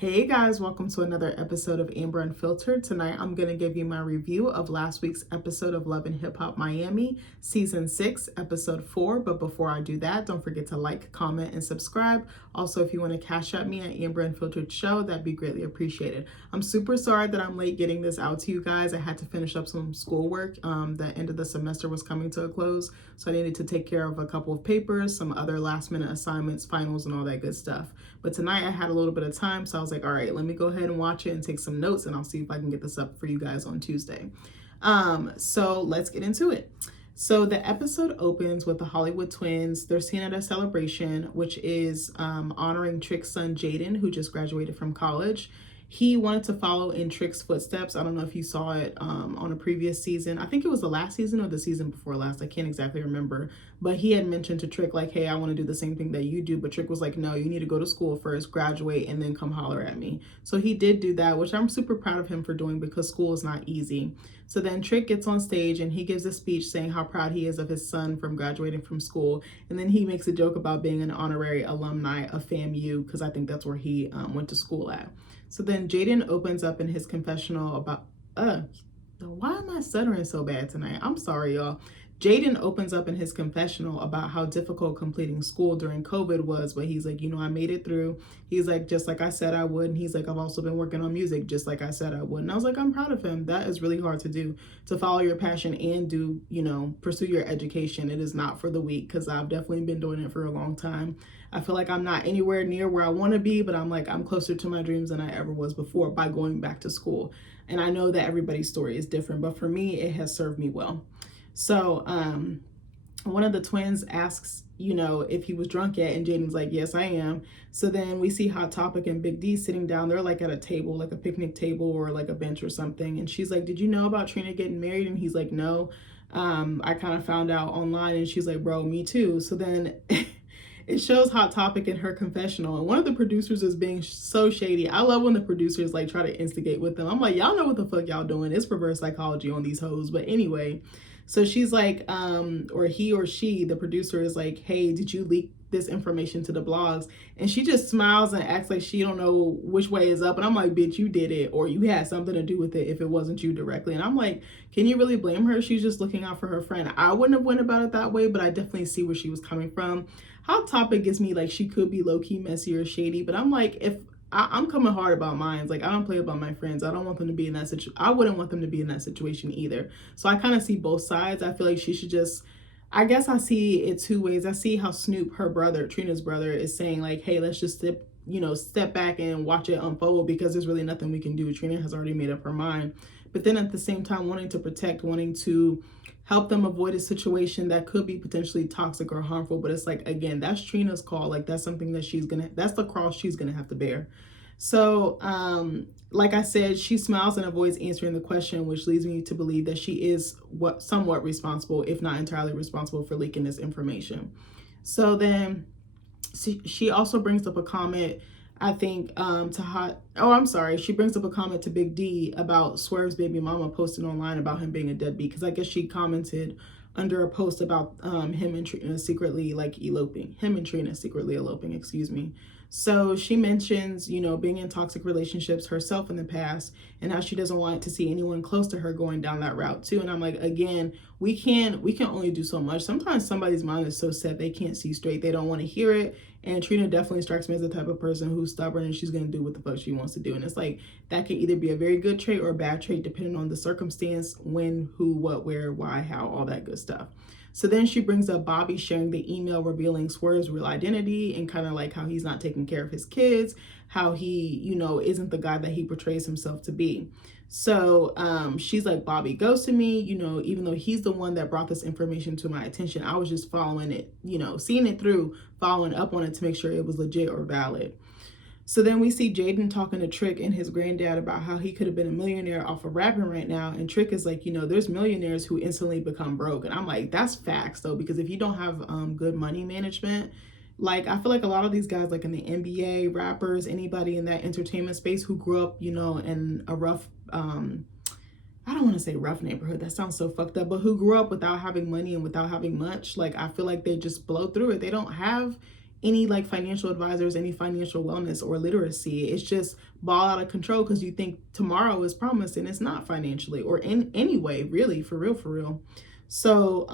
Hey guys, welcome to another episode of Amber Unfiltered. Tonight I'm going to give you my review of last week's episode of Love and Hip Hop Miami, Season 6, Episode 4. But before I do that, don't forget to like, comment, and subscribe. Also, if you want to cash at me at AmberUnfilteredShow, that'd be greatly appreciated. I'm super sorry that I'm late getting this out to you guys. I had to finish up some schoolwork. The end of the semester was coming to a close, so I needed to take care of a couple of papers, some other last minute assignments, finals, and all that good stuff. But tonight I had a little bit of time, so I was like, all right, let me go ahead and watch it and take some notes, and I'll see if I can get this up for you guys on Tuesday. So let's get into it. So the episode opens with the Hollywood twins. They're seen at a celebration, which is honoring Trick's son, Jaden, who just graduated from college. He wanted to follow in Trick's footsteps. I don't know if you saw it on a previous season. I think it was the last season or the season before last. I can't exactly remember. But he had mentioned to Trick, like, hey, I want to do the same thing that you do. But Trick was like, no, you need to go to school first, graduate, and then come holler at me. So he did do that, which I'm super proud of him for doing because school is not easy. So then Trick gets on stage and he gives a speech saying how proud he is of his son from graduating from school. And then he makes a joke about being an honorary alumni of FAMU because I think that's where he went to school at. So then Jaden opens up in his confessional about, why am I stuttering so bad tonight? I'm sorry, y'all. Jaden opens up in his confessional about how difficult completing school during COVID was, but he's like, I made it through. He's like, just like I said I would. And he's like, I've also been working on music just like I said I would. And I was like, I'm proud of him. That is really hard to do, to follow your passion and do, pursue your education. It is not for the weak because I've definitely been doing it for a long time. I feel like I'm not anywhere near where I want to be, but I'm closer to my dreams than I ever was before by going back to school. And I know that everybody's story is different, but for me, it has served me well. So one of the twins asks, if he was drunk yet, and Jaden's like, yes, I am. So then we see Hot Topic and Big D sitting down. They're like at a table, like a picnic table or like a bench or something. And she's like, did you know about Trina getting married? And he's like, no. I kind of found out online. And she's like, bro, me too. So then it shows Hot Topic in her confessional, and one of the producers is being so shady. I love when the producers like try to instigate with them. I'm like, y'all know what the fuck y'all doing. It's reverse psychology on these hoes. But anyway, so she's like, or he or she, the producer is like, hey, did you leak this information to the blogs? And she just smiles and acts like she don't know which way is up. And I'm like, bitch, you did it, or you had something to do with it if it wasn't you directly. And I'm like, can you really blame her? She's just looking out for her friend. I wouldn't have went about it that way, but I definitely see where she was coming from. Hot Topic gives me like she could be low-key messy or shady, but I'm like, if I'm coming hard about mine. Like, I don't play about my friends. I don't want them to be in that situation. I wouldn't want them to be in that situation either. So I kind of see both sides. I feel like she should just, I guess I see it two ways. I see how Snoop, her brother, Trina's brother, is saying like, hey, let's just step back and watch it unfold because there's really nothing we can do. Trina has already made up her mind. But then at the same time, wanting to protect, wanting to help them avoid a situation that could be potentially toxic or harmful. But it's like, again, that's Trina's call. Like, that's something that that's the cross she's gonna have to bear. So like I said, she smiles and avoids answering the question, which leads me to believe that she is somewhat responsible, if not entirely responsible, for leaking this information. So then she also brings up a comment, I think, she brings up a comment to Big D about Swerve's baby mama posting online about him being a deadbeat, because I guess she commented under a post about him and Trina secretly eloping, excuse me. So she mentions, being in toxic relationships herself in the past and how she doesn't want to see anyone close to her going down that route too. And I'm like, again, we can only do so much. Sometimes somebody's mind is so set they can't see straight. They don't want to hear it. And Trina definitely strikes me as the type of person who's stubborn and she's going to do what the fuck she wants to do. And it's like, that can either be a very good trait or a bad trait depending on the circumstance, when, who, what, where, why, how, all that good stuff. So then she brings up Bobby sharing the email revealing Swerve's real identity and kind of like how he's not taking care of his kids, how he, isn't the guy that he portrays himself to be. So she's like, Bobby ghosted me, even though he's the one that brought this information to my attention. I was just following it, seeing it through, following up on it to make sure it was legit or valid. So then we see Jaden talking to Trick and his granddad about how he could have been a millionaire off of rapping right now. And Trick is like, there's millionaires who instantly become broke. And I'm like, that's facts though, because if you don't have good money management, like I feel like a lot of these guys like in the NBA, rappers, anybody in that entertainment space who grew up, in a rough, I don't want to say rough neighborhood, that sounds so fucked up, but who grew up without having money and without having much, like I feel like they just blow through it. They don't have any like financial advisors, any financial wellness or literacy. It's just ball out of control because you think tomorrow is promised and it's not financially or in any way, really, for real, for real. So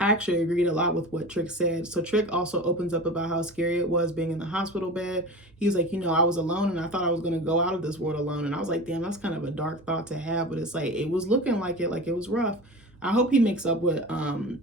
I actually agreed a lot with what Trick said. So Trick also opens up about how scary it was being in the hospital bed. He was like, I was alone and I thought I was going to go out of this world alone. And I was like, damn, that's kind of a dark thought to have. But it's like, it was looking like it was rough. I hope he makes up with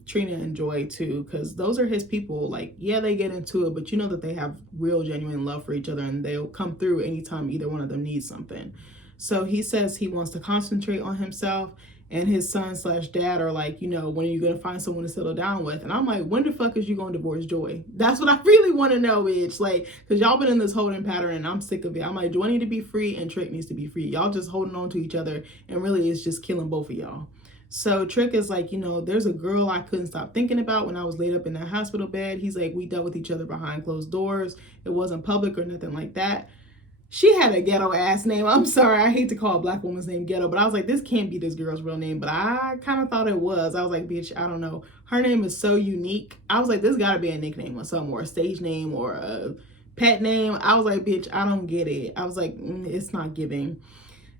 Trina and Joy too, because those are his people. Like, yeah, they get into it, but you know that they have real, genuine love for each other and they'll come through anytime either one of them needs something. So he says he wants to concentrate on himself. And his son / dad are like, when are you going to find someone to settle down with? And I'm like, when the fuck is you going to divorce Joy? That's what I really want to know, bitch. Like, because y'all been in this holding pattern and I'm sick of it. I'm like, Joy need to be free and Trick needs to be free. Y'all just holding on to each other and really it's just killing both of y'all. So Trick is like, there's a girl I couldn't stop thinking about when I was laid up in that hospital bed. He's like, we dealt with each other behind closed doors. It wasn't public or nothing like that. She had a ghetto ass name. I'm sorry, I hate to call a black woman's name ghetto, but I was like, this can't be this girl's real name. But I kind of thought it was. I was like, bitch, I don't know. Her name is so unique. I was like, this gotta be a nickname or something, or a stage name or a pet name. I was like, bitch, I don't get it. I was like, it's not giving.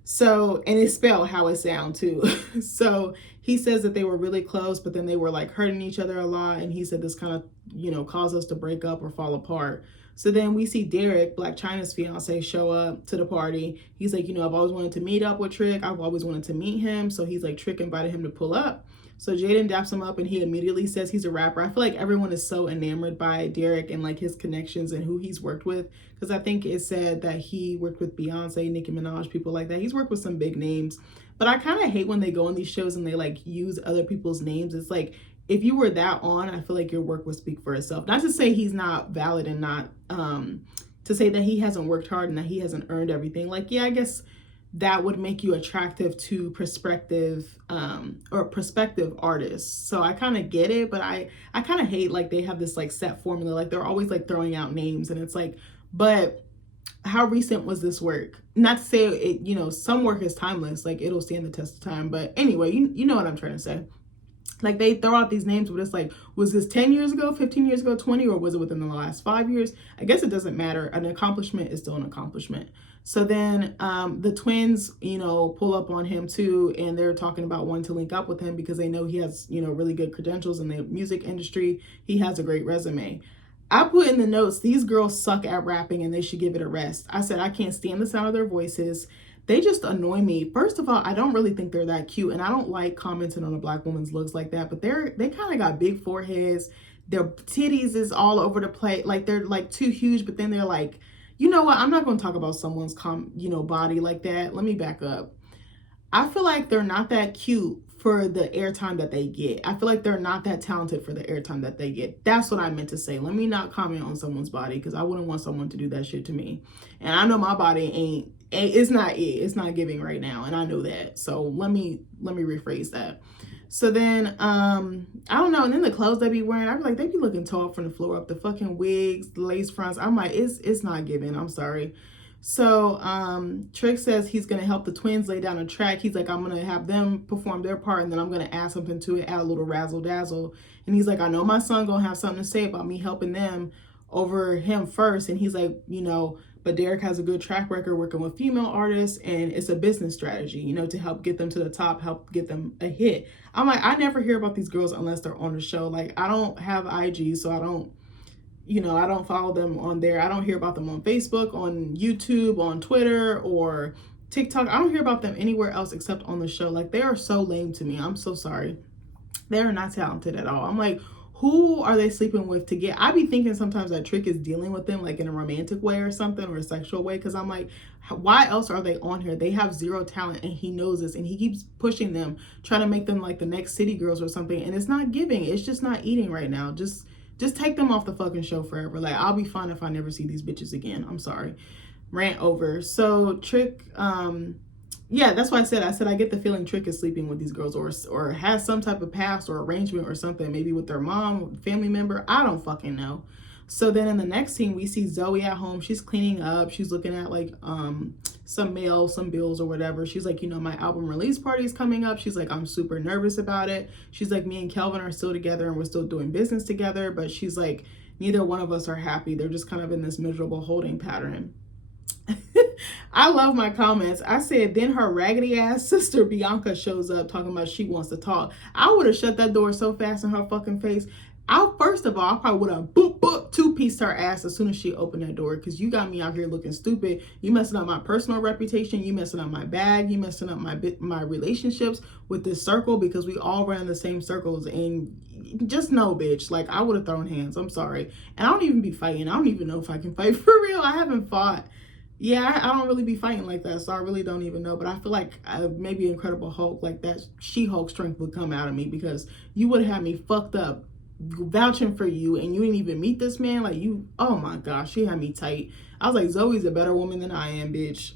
So, and it's spelled how it sounds too. So he says that they were really close, but then they were like hurting each other a lot. And he said this kind of, caused us to break up or fall apart. So then we see Derek, Black China's fiance, show up to the party. He's like, I've always wanted to meet up with Trick. I've always wanted to meet him. So he's like, Trick invited him to pull up. So Jaden daps him up and he immediately says he's a rapper. I feel like everyone is so enamored by Derek and like his connections and who he's worked with. Because I think it said that he worked with Beyonce, Nicki Minaj, people like that. He's worked with some big names. But I kind of hate when they go on these shows and they like use other people's names. It's like, if you were that on, I feel like your work would speak for itself. Not to say he's not valid and not to say that he hasn't worked hard and that he hasn't earned everything. Like, yeah, I guess that would make you attractive to prospective artists. So I kind of get it, but I kind of hate like they have this like set formula. Like they're always like throwing out names and it's like, but how recent was this work? Not to say it, some work is timeless, like it'll stand the test of time. But anyway, you know what I'm trying to say. Like they throw out these names, but it's like, was this 10 years ago, 15 years ago, 20, or was it within the last 5 years? I guess it doesn't matter. An accomplishment is still an accomplishment. So then the twins, pull up on him too, and they're talking about wanting to link up with him because they know he has, really good credentials in the music industry. He has a great resume. I put in the notes, these girls suck at rapping and they should give it a rest. I said, I can't stand the sound of their voices. They just annoy me. First of all, I don't really think they're that cute, and I don't like commenting on a black woman's looks like that, but they kind of got big foreheads. Their titties is all over the place. Like they're like too huge, but then they're like, you know what? I'm not going to talk about someone's body like that. Let me back up. I feel like they're not that cute for the airtime that they get. I feel like they're not that talented for the airtime that they get. That's what I meant to say. Let me not comment on someone's body because I wouldn't want someone to do that shit to me. And I know my body it's not giving right now, and I know that. So let me rephrase that. So then I don't know, and then the clothes they be wearing, I be like, they be looking tall from the floor up, the fucking wigs, the lace fronts. I'm like, it's not giving. I'm sorry. So Trick says he's going to help the twins lay down a track. He's like, I'm going to have them perform their part and then I'm going to add something to it, add a little razzle dazzle. And he's like, I know my son going to have something to say about me helping them over him first. And he's like, but Derek has a good track record working with female artists and it's a business strategy, to help get them to the top, help get them a hit. I'm like, I never hear about these girls unless they're on the show. Like, I don't have IG, so I don't follow them on there. I don't hear about them on Facebook, on YouTube, on Twitter, or TikTok. I don't hear about them anywhere else except on the show. Like, they are so lame to me. I'm so sorry. They are not talented at all. I'm like, who are they sleeping with to get? I be thinking sometimes that Trick is dealing with them like in a romantic way or something, or a sexual way. Because I'm like, why else are they on here? They have zero talent and he knows this and he keeps pushing them, trying to make them like the next City Girls or something. And it's not giving. It's just not eating right now. Just take them off the fucking show forever. Like, I'll be fine if I never see these bitches again. I'm sorry. Rant over. So Trick, yeah, that's why I said I get the feeling Trick is sleeping with these girls or has some type of past or arrangement or something, maybe with their mom, family member. I don't fucking know. So then in the next scene, we see Zoe at home. She's cleaning up. She's looking at like some mail, some bills or whatever. She's like, my album release party is coming up. She's like, I'm super nervous about it. She's like, me and Kelvin are still together and we're still doing business together. But she's like, neither one of us are happy. They're just kind of in this miserable holding pattern. I love my comments. I said, then her raggedy ass sister Bianca shows up talking about she wants to talk. I would have shut that door so fast in her fucking face. First of all, I probably would have boop, two-pieced her ass as soon as she opened that door, because you got me out here looking stupid. You messing up my personal reputation. You messing up my bag. You messing up my relationships with this circle, because we all run in the same circles. And just know, bitch, like, I would have thrown hands. I'm sorry. And I don't even be fighting. I don't even know if I can fight for real. I haven't fought. Yeah, I don't really be fighting like that, so I really don't even know. But I feel like maybe Incredible Hulk, like that She-Hulk strength would come out of me, because you would have had me fucked up vouching for you, and you didn't even meet this man. Like, you, oh my gosh, she had me tight. I was like, Zoe's a better woman than I am, bitch.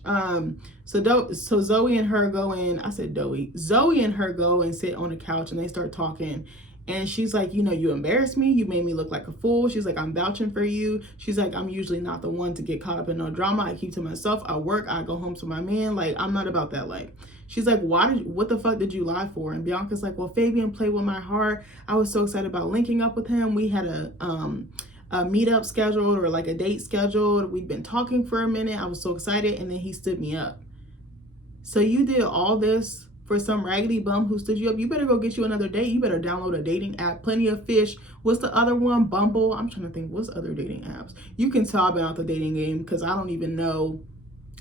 So Zoe and her go in. I said Zoe and her go and sit on the couch, and they start talking. And she's like, you know, you embarrassed me. You made me look like a fool. She's like, I'm vouching for you. She's like, I'm usually not the one to get caught up in no drama. I keep to myself. I work. I go home to my man. Like, I'm not about that life. She's like, what the fuck did you lie for? And Bianca's like, well, Fabian played with my heart. I was so excited about linking up with him. We had a meetup scheduled, or like a date scheduled. We'd been talking for a minute. I was so excited. And then he stood me up. So you did all this for some raggedy bum who stood you up? You better go get you another date. You better download a dating app. Plenty of Fish. What's the other one? Bumble. I'm trying to think. What's other dating apps? You can tell I've been out the dating game, because I don't even know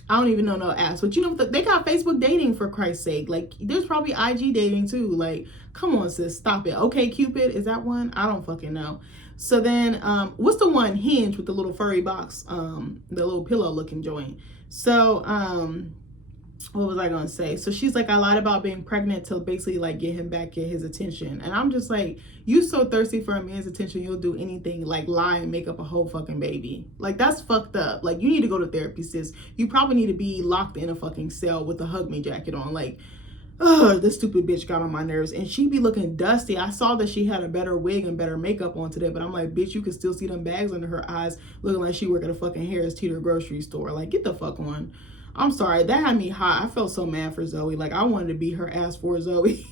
no apps. But you know, they got Facebook dating, for Christ's sake. Like, there's probably IG dating too. Like, come on, sis, stop it. Okay, Cupid, is that one? I don't fucking know. So then, what's the one? Hinge, with the little furry box, the little pillow looking joint. So, what was I gonna say? So she's like, I lied about being pregnant to basically like get him back, get his attention. And I'm just like, you so thirsty for a man's attention, you'll do anything, like lie and make up a whole fucking baby. Like, that's fucked up. Like, you need to go to therapy, sis. You probably need to be locked in a fucking cell with a hug me jacket on. Like, this stupid bitch got on my nerves. And she be looking dusty. I saw that she had a better wig and better makeup on today, but I'm like, bitch, you can still see them bags under her eyes, looking like she work at a fucking Harris Teeter grocery store. Like, get the fuck on. I'm sorry, that had me hot. I felt so mad for Zoe. Like, I wanted to beat her ass for Zoe.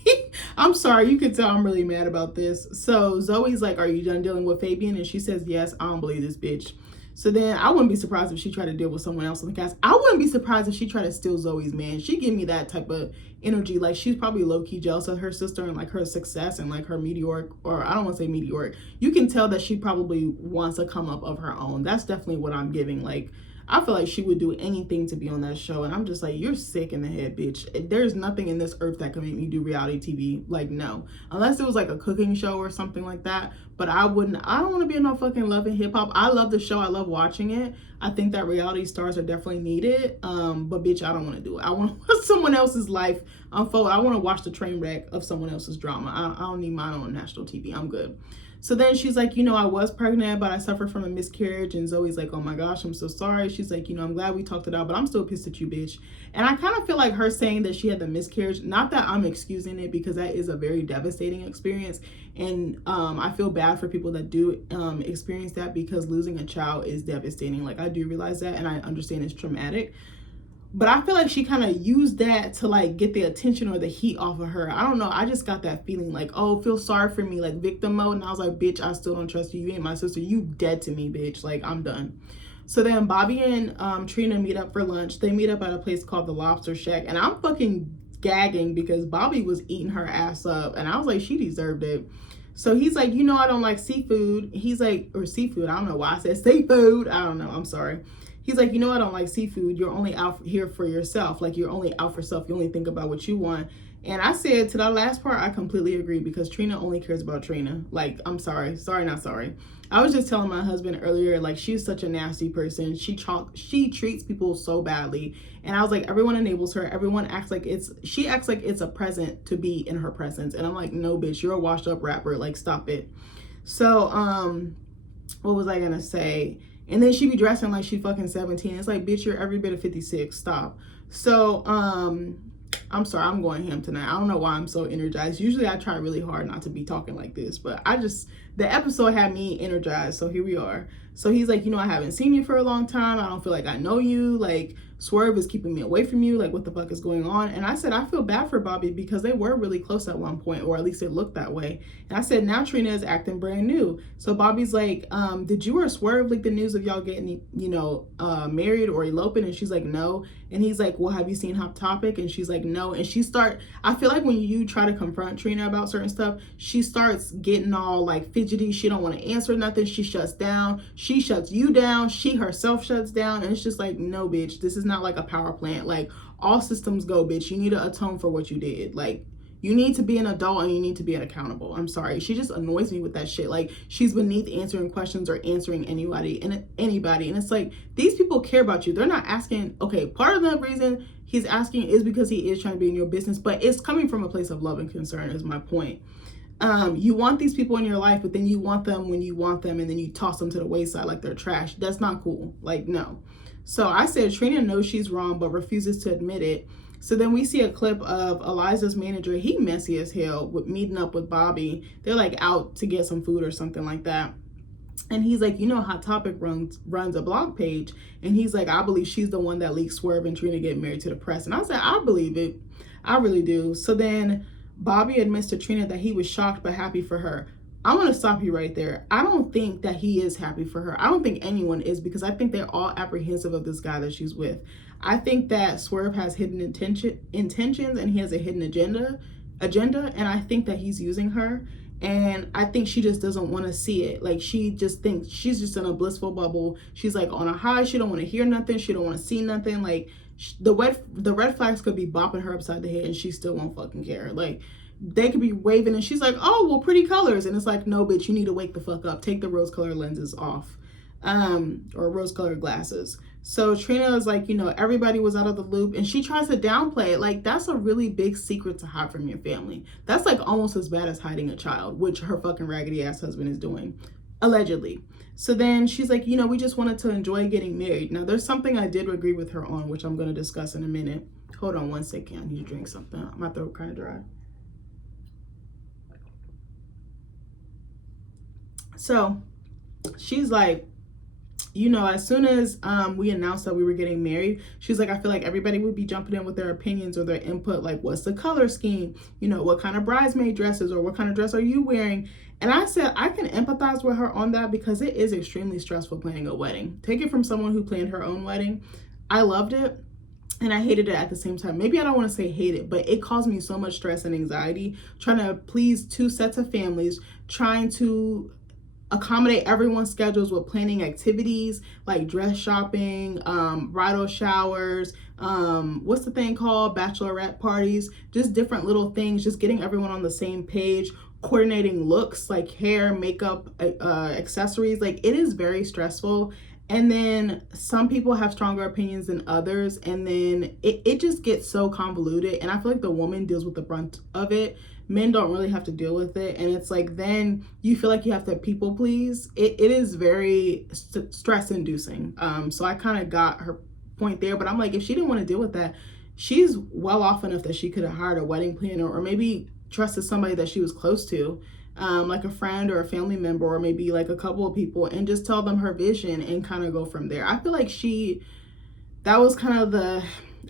I'm sorry, you can tell I'm really mad about this. So Zoe's like, are you done dealing with Fabian? And she says, yes. I don't believe this bitch. So then I wouldn't be surprised if she tried to deal with someone else in the cast. I wouldn't be surprised if she tried to steal Zoe's man. She gave me that type of energy. Like, she's probably low-key jealous of her sister and like her success and like her meteoric, or I don't want to say meteoric. You can tell that she probably wants a come up of her own. That's definitely what I'm giving. Like, I feel like she would do anything to be on that show. And I'm just like, you're sick in the head, bitch. There's nothing in this earth that can make me do reality TV. Like, no. Unless it was like a cooking show or something like that. But I don't want to be in no fucking Love and Hip Hop. I love the show. I love watching it. I think that reality stars are definitely needed. But bitch, I don't want to do it. I want to watch someone else's life unfold. I want to watch the train wreck of someone else's drama. I don't need mine on national TV. I'm good. So then she's like, you know, I was pregnant, but I suffered from a miscarriage. And Zoe's like, oh my gosh, I'm so sorry. She's like, you know, I'm glad we talked it out, but I'm still pissed at you, bitch. And I kind of feel like her saying that she had the miscarriage, not that I'm excusing it, because that is a very devastating experience. And I feel bad for people that do experience that, because losing a child is devastating. Like, I do realize that, and I understand it's traumatic. But I feel like she kind of used that to like get the attention or the heat off of her. I don't know. I just got that feeling like, oh, feel sorry for me, like victim mode. And I was like, bitch, I still don't trust you. You ain't my sister. You dead to me, bitch. Like, I'm done. So then Bobby and Trina meet up for lunch. They meet up at a place called the Lobster Shack. And I'm fucking gagging because Bobby was eating her ass up. And I was like, she deserved it. So he's like, you know, I don't like seafood. He's like, or seafood. I don't know why I said seafood. I don't know. I'm sorry. He's like, you know, I don't like seafood. You're only out here for yourself. Like, you're only out for self. You only think about what you want. And I said to that last part, I completely agree, because Trina only cares about Trina. Like, I'm sorry. Sorry, not sorry. I was just telling my husband earlier, like, she's such a nasty person. She treats people so badly. And I was like, everyone enables her. Everyone acts like she acts like it's a present to be in her presence. And I'm like, no, bitch, you're a washed up rapper. Like, stop it. So, what was I going to say? And then she be dressing like she fucking 17. It's like, bitch, you're every bit of 56. Stop. So, I'm sorry, I'm going ham tonight. I don't know why I'm so energized. Usually I try really hard not to be talking like this, but the episode had me energized, so here we are. So he's like, I haven't seen you for a long time. I don't feel like I know you. Like, Swerve is keeping me away from you. Like, what the fuck is going on? And I said, I feel bad for Bobby because they were really close at one point, or at least it looked that way. And I said, now Trina is acting brand new. So Bobby's like, did you or Swerve leak the news of y'all getting, married or eloping? And she's like, no. And he's like, well, have you seen Hot Topic? And she's like, no. And I feel like when you try to confront Trina about certain stuff, she starts getting all like fidgety. She don't want to answer nothing. She shuts down. She shuts you down. She herself shuts down. And it's just like, no, bitch, this is not like a power plant. Like, all systems go, bitch. You need to atone for what you did. Like, you need to be an adult and you need to be accountable. I'm sorry. She just annoys me with that shit. Like, she's beneath answering questions or answering anybody. And it's like, these people care about you. They're not asking. Okay, part of the reason he's asking is because he is trying to be in your business, but it's coming from a place of love and concern is my point. You want these people in your life, but then you want them when you want them, and then you toss them to the wayside like they're trash. That's not cool. Like, no. So I said, Trina knows she's wrong, but refuses to admit it. So then we see a clip of Eliza's manager. He messy as hell with meeting up with Bobby. They're like out to get some food or something like that. And he's like, Hot Topic runs a blog page. And he's like, I believe she's the one that leaked Swerve and Trina get married to the press. And I said, I believe it. I really do. So then Bobby admits to Trina that he was shocked but happy for her. I want to stop you right there. I don't think that he is happy for her. I don't think anyone is, because I think they're all apprehensive of this guy that she's with. I think that Swerve has hidden intentions and he has a hidden agenda, and I think that he's using her. And I think she just doesn't want to see it. Like, she just thinks she's just in a blissful bubble. She's like on a high. She don't want to hear nothing. She don't want to see nothing. Like, the red flags could be bopping her upside the head and she still won't fucking care. Like, they could be waving and she's like, oh, well, pretty colors. And it's like, no, bitch, you need to wake the fuck up. Take the rose colored lenses off, or rose colored glasses. So Trina is like, everybody was out of the loop, and she tries to downplay it. Like, that's a really big secret to hide from your family. That's like almost as bad as hiding a child, which her fucking raggedy ass husband is doing, allegedly. So then she's like, we just wanted to enjoy getting married. Now, there's something I did agree with her on, which I'm going to discuss in a minute. Hold on one second. I need to drink something. My throat kind of dry. So she's like, as soon as we announced that we were getting married, she's like, I feel like everybody would be jumping in with their opinions or their input. Like, what's the color scheme? What kind of bridesmaid dresses, or what kind of dress are you wearing? And I said, I can empathize with her on that, because it is extremely stressful planning a wedding. Take it from someone who planned her own wedding. I loved it. And I hated it at the same time. Maybe I don't want to say hate it, but it caused me so much stress and anxiety trying to please two sets of families, trying to accommodate everyone's schedules with planning activities like dress shopping, bridal showers, what's the thing called, bachelorette parties, just different little things, just getting everyone on the same page, coordinating looks like hair, makeup, accessories. Like, it is very stressful. And then some people have stronger opinions than others, and then it just gets so convoluted, and I feel like the woman deals with the brunt of it. Men don't really have to deal with it, and it's like, then you feel like you have to people please. It is very stress inducing. So I kind of got her point there, but I'm like, if she didn't want to deal with that, she's well off enough that she could have hired a wedding planner, or maybe trusted somebody that she was close to, like a friend or a family member, or maybe like a couple of people, and just tell them her vision and kind of go from there. I feel like that was kind of a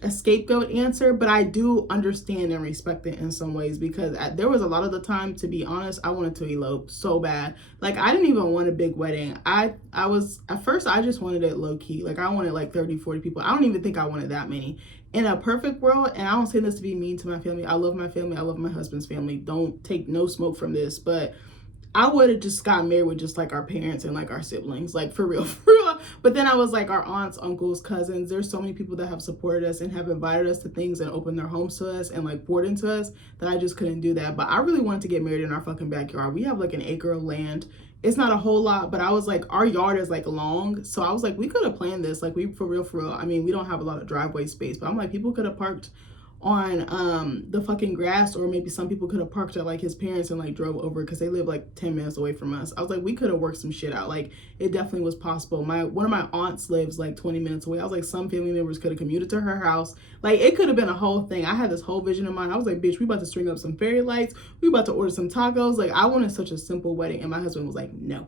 scapegoat answer, but I do understand and respect it in some ways, because there was a lot of the time, to be honest, I wanted to elope so bad. Like, I didn't even want a big wedding. I was, at first, I just wanted it low key. Like, I wanted like 30, 40 people. I don't even think I wanted that many. In a perfect world, and I don't say this to be mean to my family. I love my family. I love my husband's family. Don't take no smoke from this, but I would have just got married with just like our parents and like our siblings, like for real, for real. But then I was like, our aunts, uncles, cousins, there's so many people that have supported us and have invited us to things and opened their homes to us and like poured into us, that I just couldn't do that. But I really wanted to get married in our fucking backyard. We have like an acre of land. It's not a whole lot, but I was like, our yard is like long. So I was like, we could have planned this. Like, we, for real, I mean, we don't have a lot of driveway space, but I'm like, people could have parked on the fucking grass, or maybe some people could have parked at like his parents and like drove over because they live like 10 minutes away from us. I was like, we could have worked some shit out. Like, it definitely was possible. One of my aunts lives like 20 minutes away. I was like, some family members could have commuted to her house. Like, it could have been a whole thing. I had this whole vision in mind. I was like, bitch, we about to string up some fairy lights, we about to order some tacos. Like, I wanted such a simple wedding, and my husband was like, no,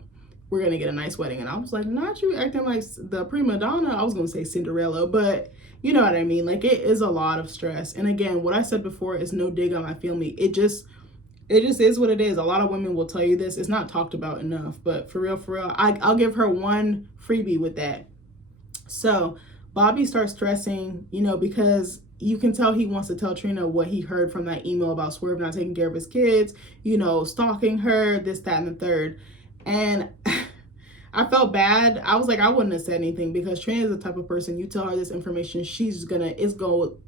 we're gonna get a nice wedding. And I was like, not you acting like the prima donna. I was gonna say Cinderella, but you know what I mean? Like, it is a lot of stress. And again, what I said before is no dig on my family. It just is what it is. A lot of women will tell you this. It's not talked about enough, but for real, I'll give her one freebie with that. So Bobby starts stressing, you know, because you can tell he wants to tell Trina what he heard from that email about Swerve not taking care of his kids, you know, stalking her, this, that, and the third. And I felt bad. I was like, I wouldn't have said anything, because Trina is the type of person, you tell her this information, she's gonna,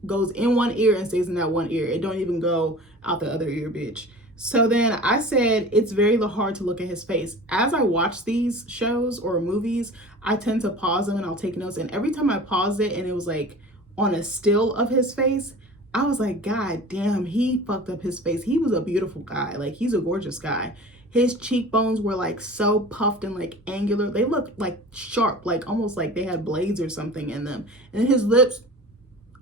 goes in one ear and stays in that one ear. It don't even go out the other ear, bitch. So then I said, it's very hard to look at his face. As I watch these shows or movies, I tend to pause them and I'll take notes. And every time I paused it and it was like on a still of his face, I was like, God damn, he fucked up his face. He was a beautiful guy. Like, he's a gorgeous guy. His cheekbones were like so puffed and like angular. They looked like sharp, like almost like they had blades or something in them. And his lips,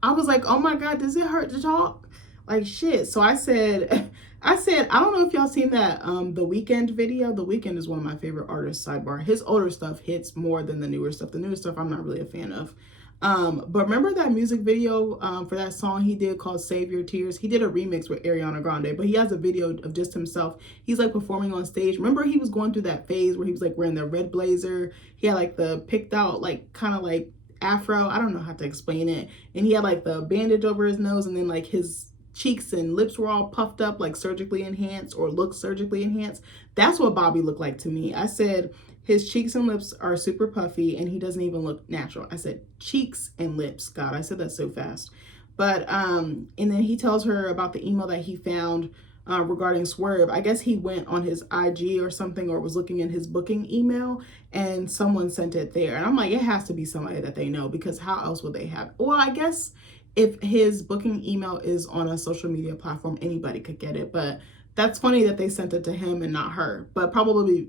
I was like, oh my God, does it hurt to talk? Like, shit. So I said, I don't know if y'all seen that The Weeknd video. The Weeknd is one of my favorite artists, sidebar. His older stuff hits more than the newer stuff. The newer stuff I'm not really a fan of. But remember that music video for that song he did called Save Your Tears? He did a remix with Ariana Grande, but he has a video of just himself. He's like performing on stage. Remember, he was going through that phase where he was like wearing the red blazer. He had like the picked out, like kind of like afro. I don't know how to explain it. And he had like the bandage over his nose, and then like his cheeks and lips were all puffed up, like surgically enhanced, or looked surgically enhanced. That's what Bobby looked like to me. I said, his cheeks and lips are super puffy and he doesn't even look natural. I said cheeks and lips. God, I said that so fast. But, and then he tells her about the email that he found regarding Swerve. I guess he went on his IG or something, or was looking in his booking email, and someone sent it there. And I'm like, it has to be somebody that they know, because how else would they have? Well, I guess if his booking email is on a social media platform, anybody could get it. But that's funny that they sent it to him and not her, but probably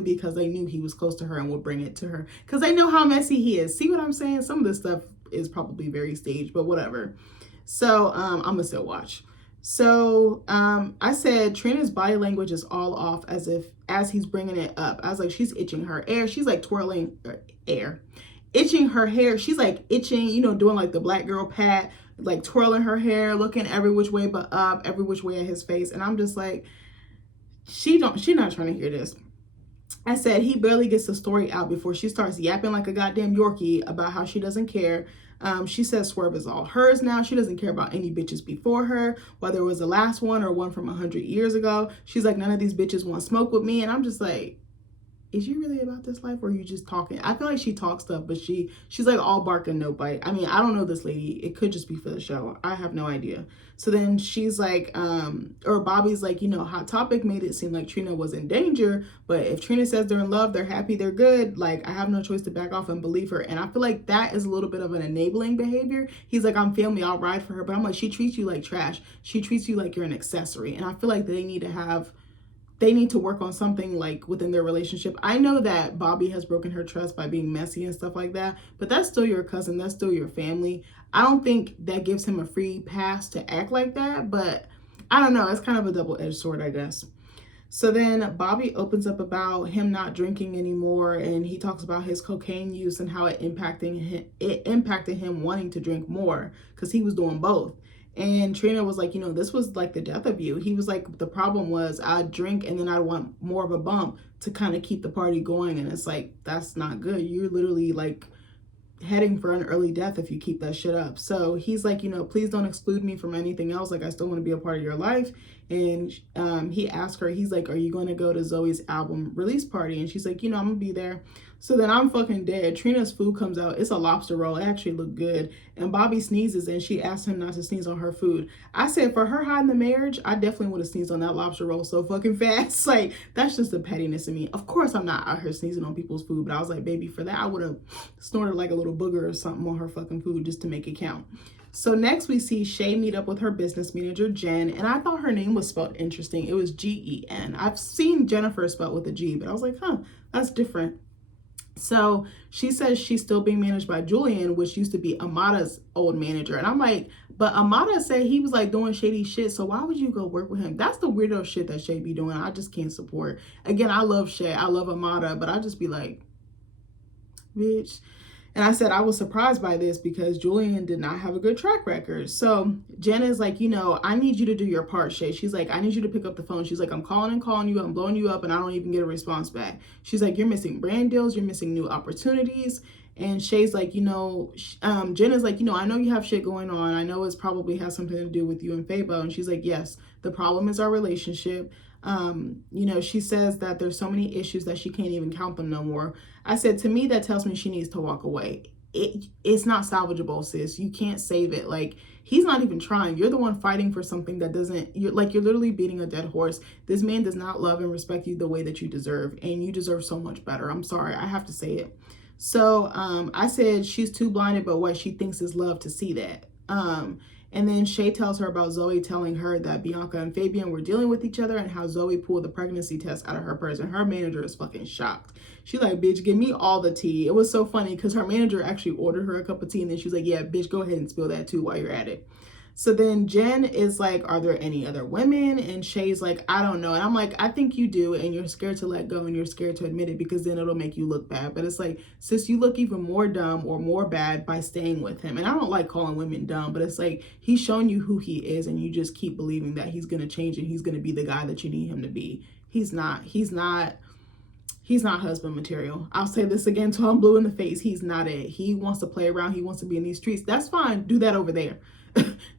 because they knew he was close to her and would bring it to her, because they know how messy he is. See what I'm saying? Some of this stuff is probably very staged, but whatever. So I'm gonna still watch. So I said Trina's body language is all off, as he's bringing it up. I was like, she's itching her hair. She's like twirling itching her hair. She's like itching, you know, doing like the black girl pat, like twirling her hair, looking every which way but up, every which way at his face. And I'm just like, she's not trying to hear this. I said, he barely gets the story out before she starts yapping like a goddamn Yorkie about how she doesn't care. She says Swerve is all hers now. She doesn't care about any bitches before her, whether it was the last one or one from 100 years ago. She's like, none of these bitches want to smoke with me. And I'm just like, is you really about this life, or are you just talking? I feel like she talks stuff, but she's like all bark and no bite. I mean, I don't know this lady. It could just be for the show. I have no idea. So then she's like, or Bobby's like, you know, Hot Topic made it seem like Trina was in danger, but if Trina says they're in love, they're happy, they're good, like I have no choice to back off and believe her. And I feel like that is a little bit of an enabling behavior. He's like, I'm family, I'll ride for her. But I'm like, she treats you like trash. She treats you like you're an accessory. And I feel like they need to work on something like within their relationship. I know that Bobby has broken her trust by being messy and stuff like that, but that's still your cousin. That's still your family. I don't think that gives him a free pass to act like that, but I don't know. It's kind of a double-edged sword, I guess. So then Bobby opens up about him not drinking anymore, and he talks about his cocaine use and how it impacted him wanting to drink more, because he was doing both. And Trina was like, you know, this was like the death of you. He was like, the problem was I'd drink and then I'd want more of a bump to kind of keep the party going. And it's like, that's not good. You're literally like heading for an early death if you keep that shit up. So he's like, you know, please don't exclude me from anything else. Like, I still want to be a part of your life. And he asked her, he's like, are you going to go to Zoe's album release party? And she's like, you know, I'm gonna be there. So then I'm fucking dead. Trina's food comes out. It's a lobster roll. It actually looked good. And Bobby sneezes and she asked him not to sneeze on her food. I said, for her hiding the marriage, I definitely would have sneezed on that lobster roll so fucking fast. Like, that's just the pettiness in me. Of course, I'm not out here sneezing on people's food, but I was like, baby, for that, I would have snorted like a little booger or something on her fucking food just to make it count. So next we see Shay meet up with her business manager, Jen, and I thought her name was spelled interesting. It was Gen. I've seen Jennifer spelled with a G, but I was like, huh, that's different. So she says she's still being managed by Julian, which used to be Amada's old manager. And I'm like, but Amada said he was like doing shady shit. So why would you go work with him? That's the weirdo shit that Shay be doing. I just can't support. Again, I love Shay. I love Amada, but I just be like, bitch. And I said I was surprised by this because Julian did not have a good track record. So Jen is like, I need you to do your part, Shay. She's like, I need you to pick up the phone. She's like, I'm calling you, I'm blowing you up, and I don't even get a response back. She's like, you're missing brand deals, you're missing new opportunities. And Shay's like, Jen is like, I know you have shit going on. I know it's probably has something to do with you and Fabo. And she's like, yes, the problem is our relationship. She says that there's so many issues that she can't even count them no more. I said, to me, that tells me she needs to walk away. It's not salvageable, sis. You can't save it. Like, he's not even trying. You're the one fighting for something that you're literally beating a dead horse. This man does not love and respect you the way that you deserve, and you deserve so much better. I'm sorry, I have to say it. So I said she's too blinded by what she thinks is love to see that. And then Shay tells her about Zoe telling her that Bianca and Fabian were dealing with each other and how Zoe pulled the pregnancy test out of her purse. And her manager is fucking shocked. She's like, bitch, give me all the tea. It was so funny because her manager actually ordered her a cup of tea. And then she was like, yeah, bitch, go ahead and spill that too while you're at it. So then Jen is like, are there any other women? And Shay's like, I don't know. And I'm like, I think you do. And you're scared to let go and you're scared to admit it because then it'll make you look bad. But it's like, sis, you look even more dumb or more bad by staying with him. And I don't like calling women dumb, but it's like, he's shown you who he is and you just keep believing that he's going to change and he's going to be the guy that you need him to be. He's not husband material. I'll say this again till I'm blue in the face. He's not it. He wants to play around. He wants to be in these streets. That's fine. Do that over there.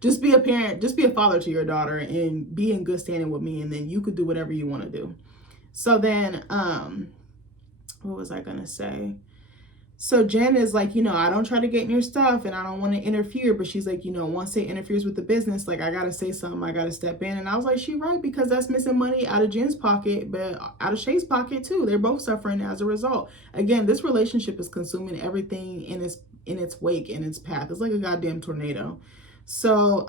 Just be a parent, just be a father to your daughter and be in good standing with me. And then you could do whatever you want to do. So then, what was I going to say? So Jen is like, I don't try to get in your stuff and I don't want to interfere. But she's like, once it interferes with the business, like I got to say something, I got to step in. And I was like, she right, because that's missing money out of Jen's pocket, but out of Shay's pocket too. They're both suffering as a result. Again, this relationship is consuming everything in its wake, in its path. It's like a goddamn tornado. So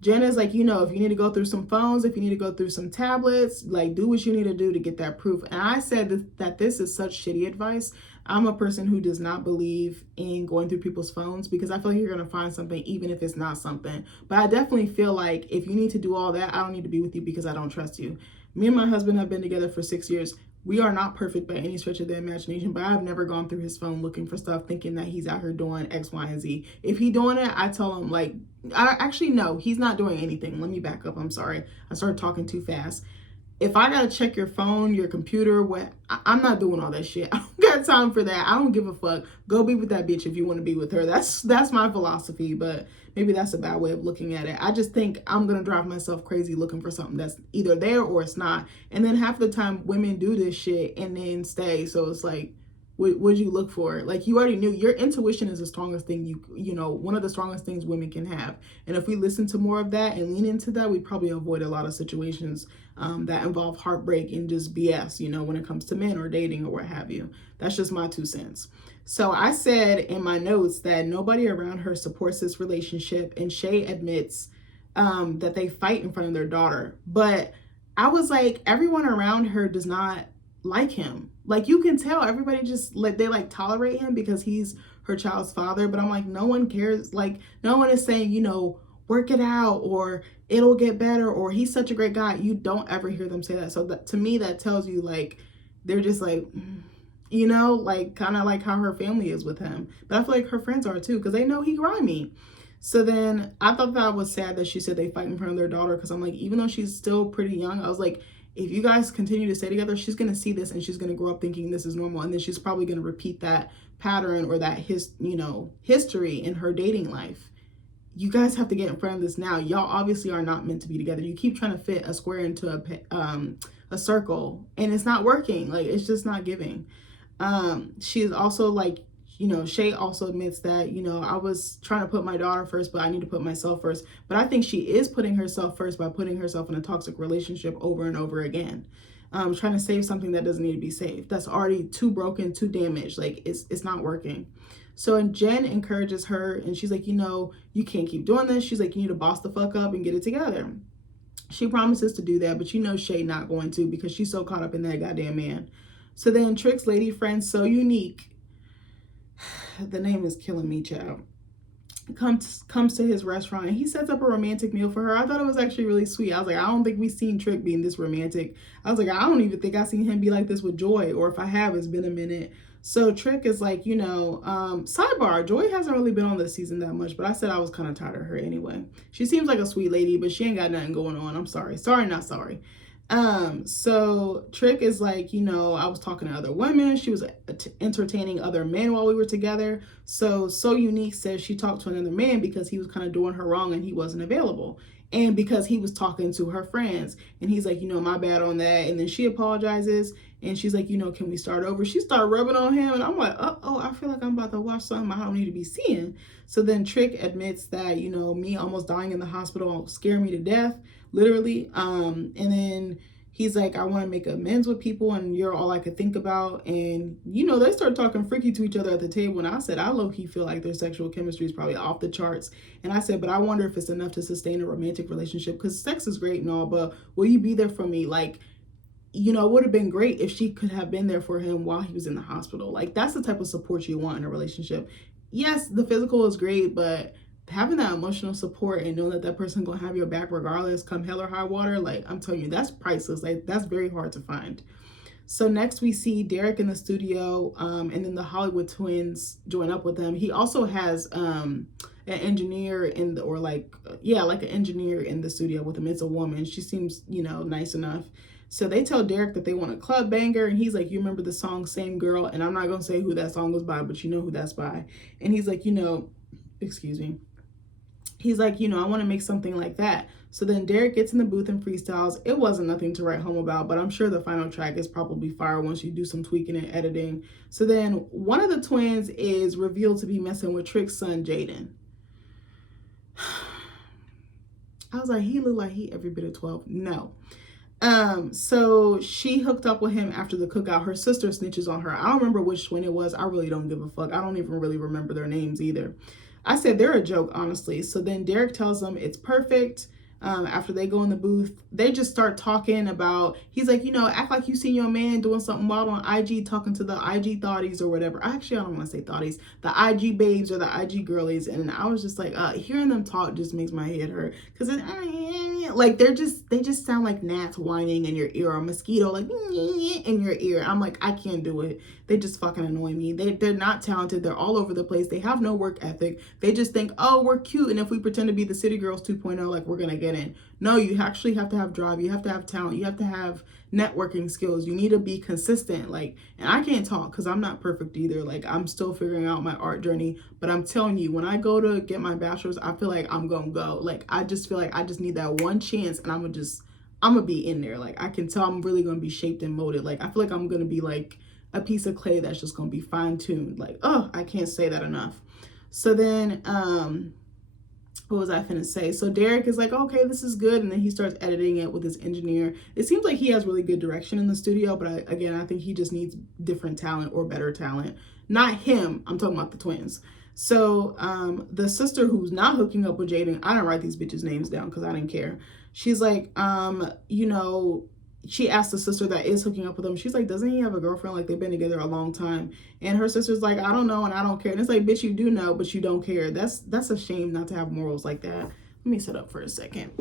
Jen is like, if you need to go through some phones, if you need to go through some tablets, like do what you need to do to get that proof. And I said that this is such shitty advice. I'm a person who does not believe in going through people's phones because I feel like you're going to find something even if it's not something. But I definitely feel like if you need to do all that, I don't need to be with you because I don't trust you. Me and my husband have been together for 6 years. We are not perfect by any stretch of the imagination, but I've never gone through his phone looking for stuff, thinking that he's out here doing X, Y, and Z. If he's doing it, I tell him no, he's not doing anything. Let me back up. I'm sorry. I started talking too fast. If I got to check your phone, your computer, I'm not doing all that shit. I don't got time for that. I don't give a fuck. Go be with that bitch if you want to be with her. That's my philosophy, but maybe that's a bad way of looking at it. I just think I'm going to drive myself crazy looking for something that's either there or it's not. And then half the time women do this shit and then stay. So it's like, what'd you look for? Like, you already knew. Your intuition is the strongest thing one of the strongest things women can have. And if we listen to more of that and lean into that, we'd probably avoid a lot of situations that involve heartbreak and just BS, when it comes to men or dating or what have you. That's just my 2 cents. So I said in my notes that nobody around her supports this relationship, and Shay admits that they fight in front of their daughter. But I was like, everyone around her does not like him. Like, you can tell everybody just they tolerate him because he's her child's father. But I'm like, no one cares. Like, no one is saying, work it out or it'll get better or he's such a great guy. You don't ever hear them say that. So to me, that tells you they're just kind of like how her family is with him. But I feel like her friends are too because they know he grimy. So then I thought that was sad that she said they fight in front of their daughter because I'm like, even though she's still pretty young, I was like, if you guys continue to stay together, she's going to see this and she's going to grow up thinking this is normal. And then she's probably going to repeat that pattern or that history in her dating life. You guys have to get in front of this now. Y'all obviously are not meant to be together. You keep trying to fit a square into a circle and it's not working. Like, it's just not giving. She is also like, Shay also admits that, I was trying to put my daughter first, but I need to put myself first. But I think she is putting herself first by putting herself in a toxic relationship over and over again. Trying to save something that doesn't need to be saved. That's already too broken, too damaged. Like, it's not working. So, and Jen encourages her, and she's like, you can't keep doing this. She's like, you need to boss the fuck up and get it together. She promises to do that, but Shay not going to, because she's so caught up in that goddamn man. So then Trick's lady friend, So Unique, the name is killing me, child, comes to his restaurant, and he sets up a romantic meal for her. I thought it was actually really sweet. I was like, I don't think we've seen Trick being this romantic. I was like, I don't even think I've seen him be like this with Joy, or if I have, it's been a minute. So Trick is like, sidebar, Joy hasn't really been on this season that much, but I said I was kind of tired of her anyway. She seems like a sweet lady, but she ain't got nothing going on. I'm sorry. Sorry, not sorry. So Trick is like, I was talking to other women. She was entertaining other men while we were together. So Unique says she talked to another man because he was kind of doing her wrong and he wasn't available. And because he was talking to her friends, and he's like, my bad on that. And then she apologizes, and she's like, can we start over? She started rubbing on him, and I'm like, oh, I feel like I'm about to watch something I don't need to be seeing. So then Trick admits that, me almost dying in the hospital scared me to death, literally. And then he's like, I want to make amends with people, and you're all I could think about. And, they start talking freaky to each other at the table. And I said, I low-key feel like their sexual chemistry is probably off the charts. And I said, but I wonder if it's enough to sustain a romantic relationship, because sex is great and all, but will you be there for me? Like, it would have been great if she could have been there for him while he was in the hospital. Like, that's the type of support you want in a relationship. Yes, the physical is great, but having that emotional support and knowing that that person gonna have your back regardless, come hell or high water, like, I'm telling you, that's priceless. Like, that's very hard to find. So next we see Derek in the studio, and then the Hollywood twins join up with him. He also has an engineer an engineer in the studio with him. It's a woman. She seems, nice enough. So they tell Derek that they want a club banger, and he's like, you remember the song Same Girl? And I'm not gonna say who that song was by, but you know who that's by. And he's like, excuse me. He's like, I want to make something like that. So then Derek gets in the booth and freestyles. It wasn't nothing to write home about, but I'm sure the final track is probably fire once you do some tweaking and editing. So then one of the twins is revealed to be messing with Trick's son, Jaden. I was like, he looked like he every bit of 12. No. So she hooked up with him after the cookout. Her sister snitches on her. I don't remember which twin it was. I really don't give a fuck. I don't even really remember their names either. I said they're a joke, honestly. So then Derek tells them it's perfect. After they go in the booth, they just start talking about, he's like, act like you seen your man doing something wild on IG, talking to the IG thotties or whatever. Actually, I don't want to say thotties, the IG babes or the IG girlies. And I was just like, hearing them talk just makes my head hurt, because like they just sound like gnats whining in your ear, or a mosquito like in your ear. I'm like, I can't do it. They just fucking annoy me. They're not talented. They're all over the place. They have no work ethic. They just think, oh, we're cute, and if we pretend to be the City Girls 2.0, like, we're gonna get in. No, you actually have to have drive. You have to have talent. You have to have networking skills. You need to be consistent. Like, and I can't talk because I'm not perfect either. Like, I'm still figuring out my art journey. But I'm telling you, when I go to get my bachelor's, I feel like I'm gonna go. Like, I just feel like I just need that one chance, and I'm gonna be in there. Like, I can tell I'm really gonna be shaped and molded. Like, I feel like I'm gonna be like a piece of clay that's just gonna be fine-tuned. Like, oh, I can't say that enough. So then what was I finna say? So Derek is like, okay, this is good. And then he starts editing it with his engineer. It seems like he has really good direction in the studio, but I think he just needs different talent or better talent. Not him, I'm talking about the twins. So the sister who's not hooking up with Jaden, I don't write these bitches' names down because I didn't care. She's like, she asked the sister that is hooking up with him, she's like, doesn't he have a girlfriend? Like, they've been together a long time. And her sister's like, I don't know and I don't care. And it's like, bitch, you do know, but you don't care. That's a shame not to have morals like that. Let me sit up for a second.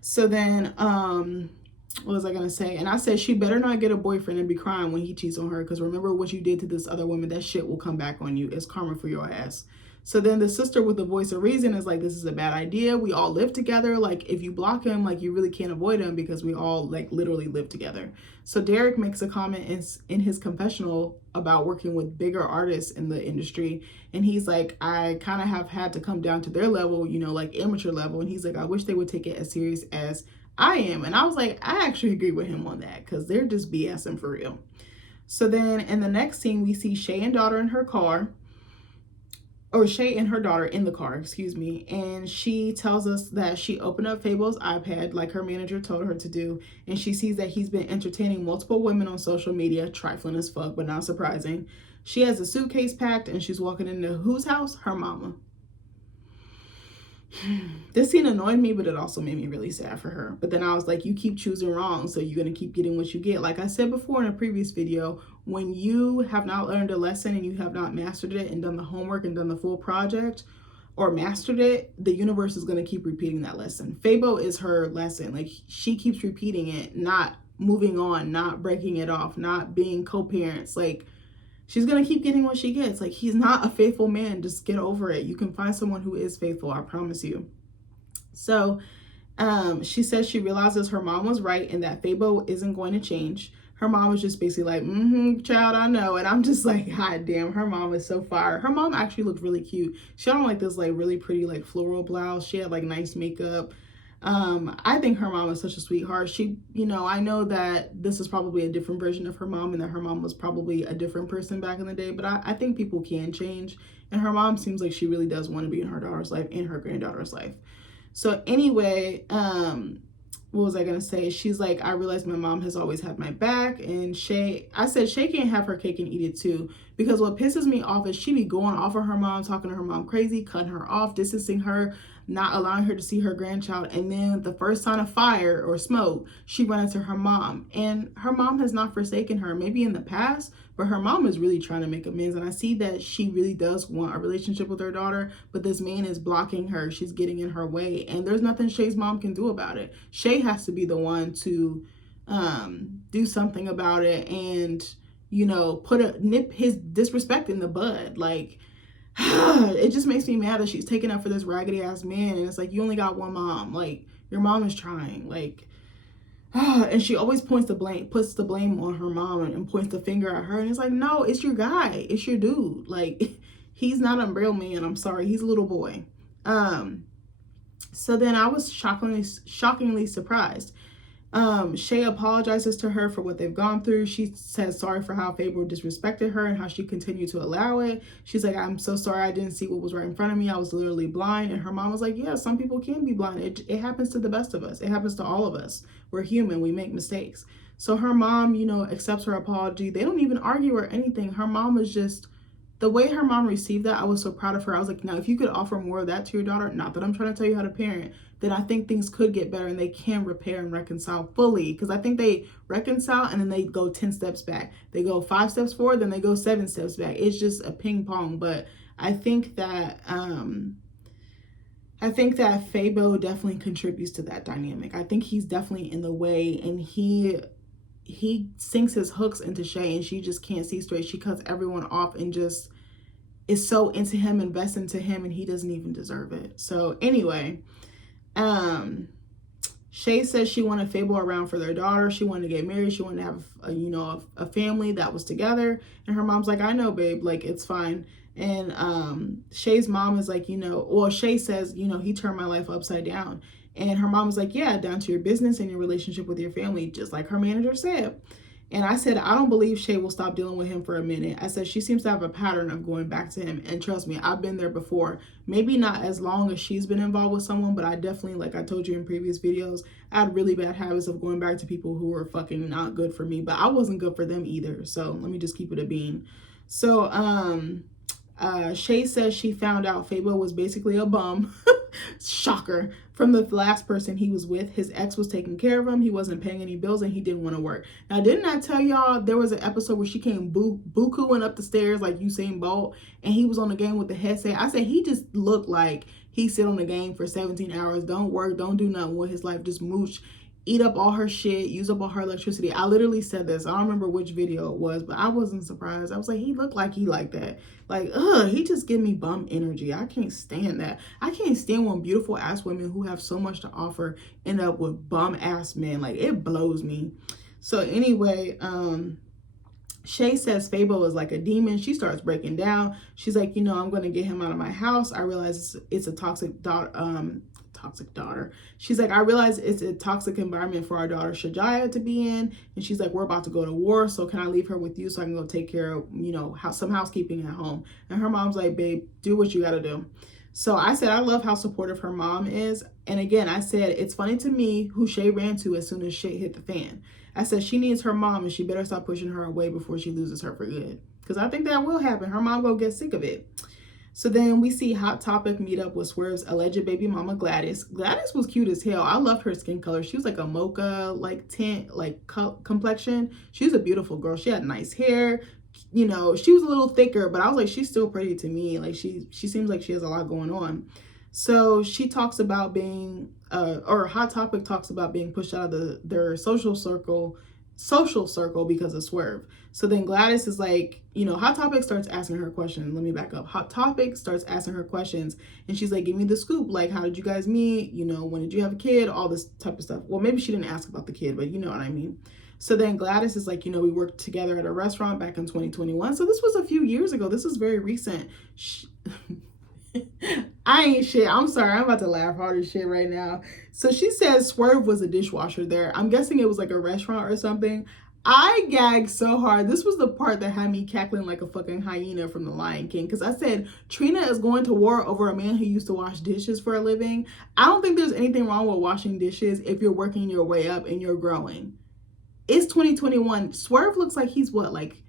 So then, what was I gonna say? And I said, she better not get a boyfriend and be crying when he cheats on her, because remember what you did to this other woman, that shit will come back on you. It's karma for your ass. So then the sister with the voice of reason is like, this is a bad idea. We all live together. Like, if you block him, like, you really can't avoid him because we all, like, literally live together. So Derek makes a comment in his confessional about working with bigger artists in the industry. And he's like, I kind of have had to come down to their level, like amateur level. And he's like, I wish they would take it as serious as I am. And I was like, I actually agree with him on that, because they're just BSing for real. So then in the next scene, we see Shay and daughter in her car, or Shay and her daughter in the car, excuse me. And she tells us that she opened up Fable's iPad like her manager told her to do. And she sees that he's been entertaining multiple women on social media, trifling as fuck, but not surprising. She has a suitcase packed and she's walking into whose house? Her mama. This scene annoyed me, but it also made me really sad for her. But then I was like, you keep choosing wrong, so you're going to keep getting what you get. Like I said before in a previous video, when you have not learned a lesson and you have not mastered it and done the homework and done the full project or mastered it, the universe is going to keep repeating that lesson. Fabo is her lesson. Like, she keeps repeating it, not moving on, not breaking it off, not being co-parents. Like, she's going to keep getting what she gets. Like, he's not a faithful man. Just get over it. You can find someone who is faithful. I promise you. So she says she realizes her mom was right and that Fabo isn't going to change. Her mom was just basically like, child, I know. And I'm just like, God damn, her mom is so fire. Her mom actually looked really cute. She had on like this like really pretty like floral blouse. She had like nice makeup. I think her mom is such a sweetheart. She, you know, I know that this is probably a different version of her mom and that her mom was probably a different person back in the day, but I think people can change. And her mom seems like she really does want to be in her daughter's life and her granddaughter's life. So anyway, what was I going to say? She's like, I realized my mom has always had my back. And I said, Shay can't have her cake and eat it too. Because what pisses me off is she be going off of her mom, talking to her mom crazy, cutting her off, distancing her, not allowing her to see her grandchild. And then the first sign of fire or smoke, she ran into her mom. And her mom has not forsaken her, maybe in the past, but her mom is really trying to make amends. And I see that she really does want a relationship with her daughter, but this man is blocking her. She's getting in her way. And there's nothing Shay's mom can do about it. Shay has to be the one to do something about it and, you know, nip his disrespect in the bud. Like, it just makes me mad that she's taking up for this raggedy ass man. And it's like, you only got one mom. Like, your mom is trying. Like, and she always puts the blame on her mom and points the finger at her. And it's like, no, it's your guy. It's your dude. Like, he's not a real man. I'm sorry. He's a little boy. So then I was shockingly surprised. Shay apologizes to her for what they've gone through. She says sorry for how Fabo disrespected her and how she continued to allow it. She's like, I'm so sorry I didn't see what was right in front of me. I was literally blind. And her mom was like, yeah, some people can be blind. It happens to the best of us. It happens to all of us. We're human. We make mistakes. So her mom, you know, accepts her apology. They don't even argue or anything. Her mom was just, the way her mom received that, I was so proud of her. I was like, now, if you could offer more of that to your daughter, not that I'm trying to tell you how to parent, then I think things could get better and they can repair and reconcile fully. Because I think they reconcile and then they go 10 steps back. They go 5 steps forward, then they go 7 steps back. It's just a ping pong. But I think that Fabo definitely contributes to that dynamic. I think he's definitely in the way, and he sinks his hooks into Shay and she just can't see straight. She cuts everyone off and just is so into him, invests into him, and he doesn't even deserve it. So anyway, Shay says she wanted Fabo around for their daughter. She wanted to get married. She wanted to have a family that was together. And her mom's like, I know, babe, like, it's fine. And Shay's mom is like, Shay says, he turned my life upside down. And her mom was like, yeah, down to your business and your relationship with your family, just like her manager said. And I said, I don't believe Shay will stop dealing with him for a minute. I said, she seems to have a pattern of going back to him. And trust me, I've been there before. Maybe not as long as she's been involved with someone, but I definitely, like I told you in previous videos, I had really bad habits of going back to people who were fucking not good for me. But I wasn't good for them either. So let me just keep it a bean. So Shay says she found out Fabo was basically a bum. Shocker. From the last person he was with. His ex was taking care of him. He wasn't paying any bills and he didn't want to work. Now, didn't I tell y'all there was an episode where she came bukuing up the stairs like Usain Bolt and he was on the game with the headset? I said he just looked like he sit on the game for 17 hours, don't work, don't do nothing with his life, just mooch, eat up all her shit, use up all her electricity. I literally said this. I don't remember which video it was, but I wasn't surprised. I was like, he looked like he like that. Like, he just give me bum energy. I can't stand that. I can't stand when beautiful ass women who have so much to offer end up with bum ass men. Like, it blows me. So anyway, Shay says Fabo is like a demon. She starts breaking down. She's like, you know, I'm going to get him out of my house. I realize it's a toxic daughter. She's like, I realize it's a toxic environment for our daughter Shajaya to be in. And she's like, we're about to go to war. So can I leave her with you so I can go take care of, you know, some housekeeping at home? And her mom's like, babe, do what you got to do. So I said, I love how supportive her mom is. And again, I said, it's funny to me who Shay ran to as soon as shit hit the fan. I said, she needs her mom and she better stop pushing her away before she loses her for good. Because I think that will happen. Her mom will get sick of it. So then we see Hot Topic meet up with Swerve's alleged baby mama, Gladys. Gladys was cute as hell. I loved her skin color. She was like a mocha, like tint, like complexion. She was a beautiful girl. She had nice hair. You know, she was a little thicker, but I was like, she's still pretty to me. Like she seems like she has a lot going on. So she talks about being, or Hot Topic talks about being pushed out of their social circle because of Swerve. So then Gladys is like, you know, Hot Topic starts asking her questions. Let me back up. Hot Topic starts asking her questions and she's like, give me the scoop. Like, how did you guys meet? You know, when did you have a kid? All this type of stuff. Well, maybe she didn't ask about the kid, but you know what I mean. So then Gladys is like, you know, we worked together at a restaurant back in 2021. So this was a few years ago. This is very recent. I ain't shit. I'm sorry. I'm about to laugh hard as shit right now. So she says Swerve was a dishwasher there. I'm guessing it was like a restaurant or something. I gagged so hard. This was the part that had me cackling like a fucking hyena from The Lion King. Because I said, Trina is going to war over a man who used to wash dishes for a living. I don't think there's anything wrong with washing dishes if you're working your way up and you're growing. It's 2021. Swerve looks like he's what, like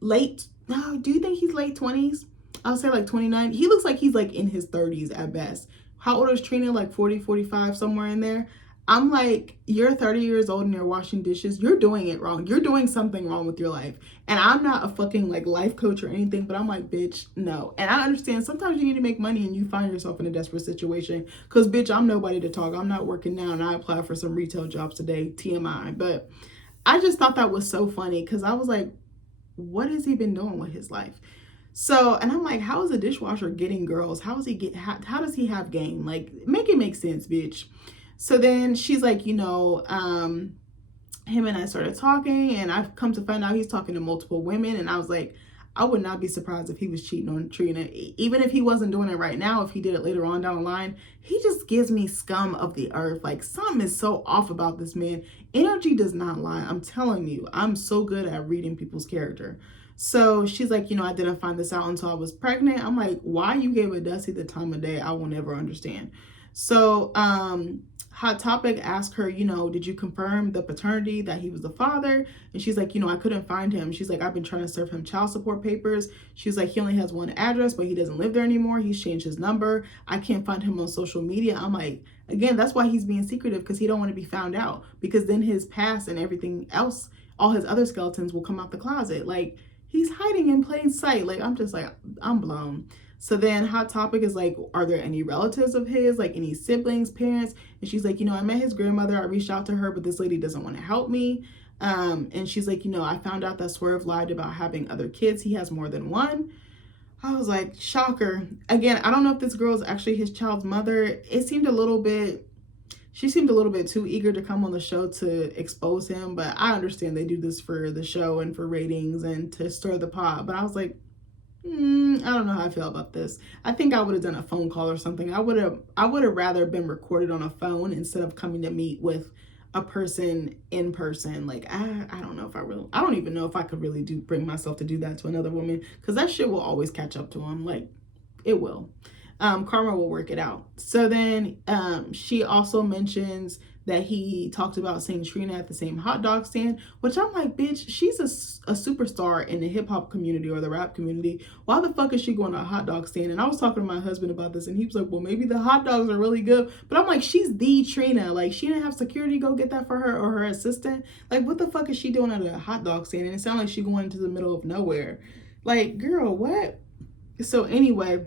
late? No, do you think he's late 20s? I'll say like 29. He looks like he's like in his 30s at best. How old is Trina? Like 40, 45, somewhere in there. I'm like, you're 30 years old and you're washing dishes. You're doing it wrong. You're doing something wrong with your life. And I'm not a fucking like life coach or anything, but I'm like, bitch, no. And I understand sometimes you need to make money and you find yourself in a desperate situation. Because, bitch, I'm nobody to talk. I'm not working now and I applied for some retail jobs today, TMI. But I just thought that was so funny because I was like, what has he been doing with his life? So, and I'm like, how is a dishwasher getting girls? How does he have game? Like, make it make sense, bitch. So then she's like, you know, him and I started talking and I've come to find out he's talking to multiple women. And I was like, I would not be surprised if he was cheating on Trina. Even if he wasn't doing it right now, if he did it later on down the line, he just gives me scum of the earth. Like, something is so off about this man. Energy does not lie. I'm telling you, I'm so good at reading people's character. So she's like, you know, I didn't find this out until I was pregnant. I'm like, why you gave a Dusty the time of day? I will never understand. So Hot Topic asked her, you know, did you confirm the paternity, that he was the father? And she's like, you know, I couldn't find him. She's like, I've been trying to serve him child support papers. She's like, he only has one address, but he doesn't live there anymore. He's changed his number. I can't find him on social media. I'm like, again, that's why he's being secretive, because he don't want to be found out, because then his past and everything else, all his other skeletons will come out the closet. Like, he's hiding in plain sight. Like, I'm just like, I'm blown. So then Hot Topic is like, are there any relatives of his, like any siblings, parents? And she's like, you know, I met his grandmother. I reached out to her, but this lady doesn't want to help me. And she's like, you know, I found out that Swerve lied about having other kids. He has more than one. I was like, shocker. Again, I don't know if this girl is actually his child's mother. She seemed a little bit too eager to come on the show to expose him. But I understand they do this for the show and for ratings and to stir the pot. But I was like, I don't know how I feel about this. I think I would have done a phone call or something. I would have rather been recorded on a phone instead of coming to meet with a person in person. Like, I don't know if I don't even know if I could really bring myself to do that to another woman, because that shit will always catch up to him. Like, it will. Karma will work it out. So then she also mentions that he talked about seeing Trina at the same hot dog stand, which I'm like, bitch, she's a superstar in the hip hop community or the rap community. Why the fuck is she going to a hot dog stand? And I was talking to my husband about this and he was like, well, maybe the hot dogs are really good. But I'm like, she's the Trina. Like, she didn't have security go get that for her or her assistant. Like, what the fuck is she doing at a hot dog stand? And it sounded like she going into the middle of nowhere. Like, girl, what? So anyway,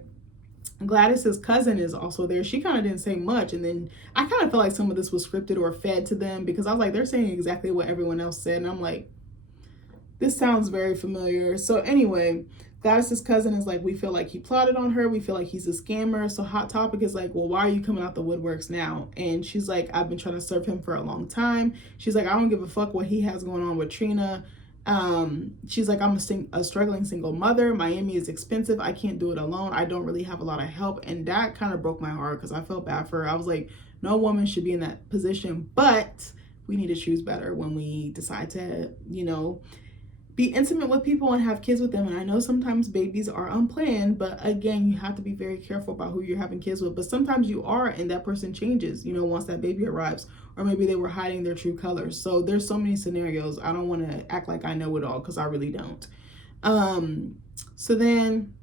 Gladys's cousin is also there. She kind of didn't say much, and then I kind of felt like some of this was scripted or fed to them, because I was like, they're saying exactly what everyone else said, and I'm like, this sounds very familiar. So anyway, Gladys's cousin is like, we feel like he plotted on her. We feel like he's a scammer. So Hot Topic is like, well, why are you coming out the woodworks now? And she's like, I've been trying to serve him for a long time. She's like, I don't give a fuck what he has going on with Trina. She's like, I'm a struggling single mother. Miami is expensive. I can't do it alone. I don't really have a lot of help. And that kind of broke my heart because I felt bad for her. I was like, no woman should be in that position, but we need to choose better when we decide to, be intimate with people and have kids with them. And I know sometimes babies are unplanned, but again, you have to be very careful about who you're having kids with. But sometimes you are, and that person changes, once that baby arrives, or maybe they were hiding their true colors. So there's so many scenarios. I don't want to act like I know it all because I really don't. So then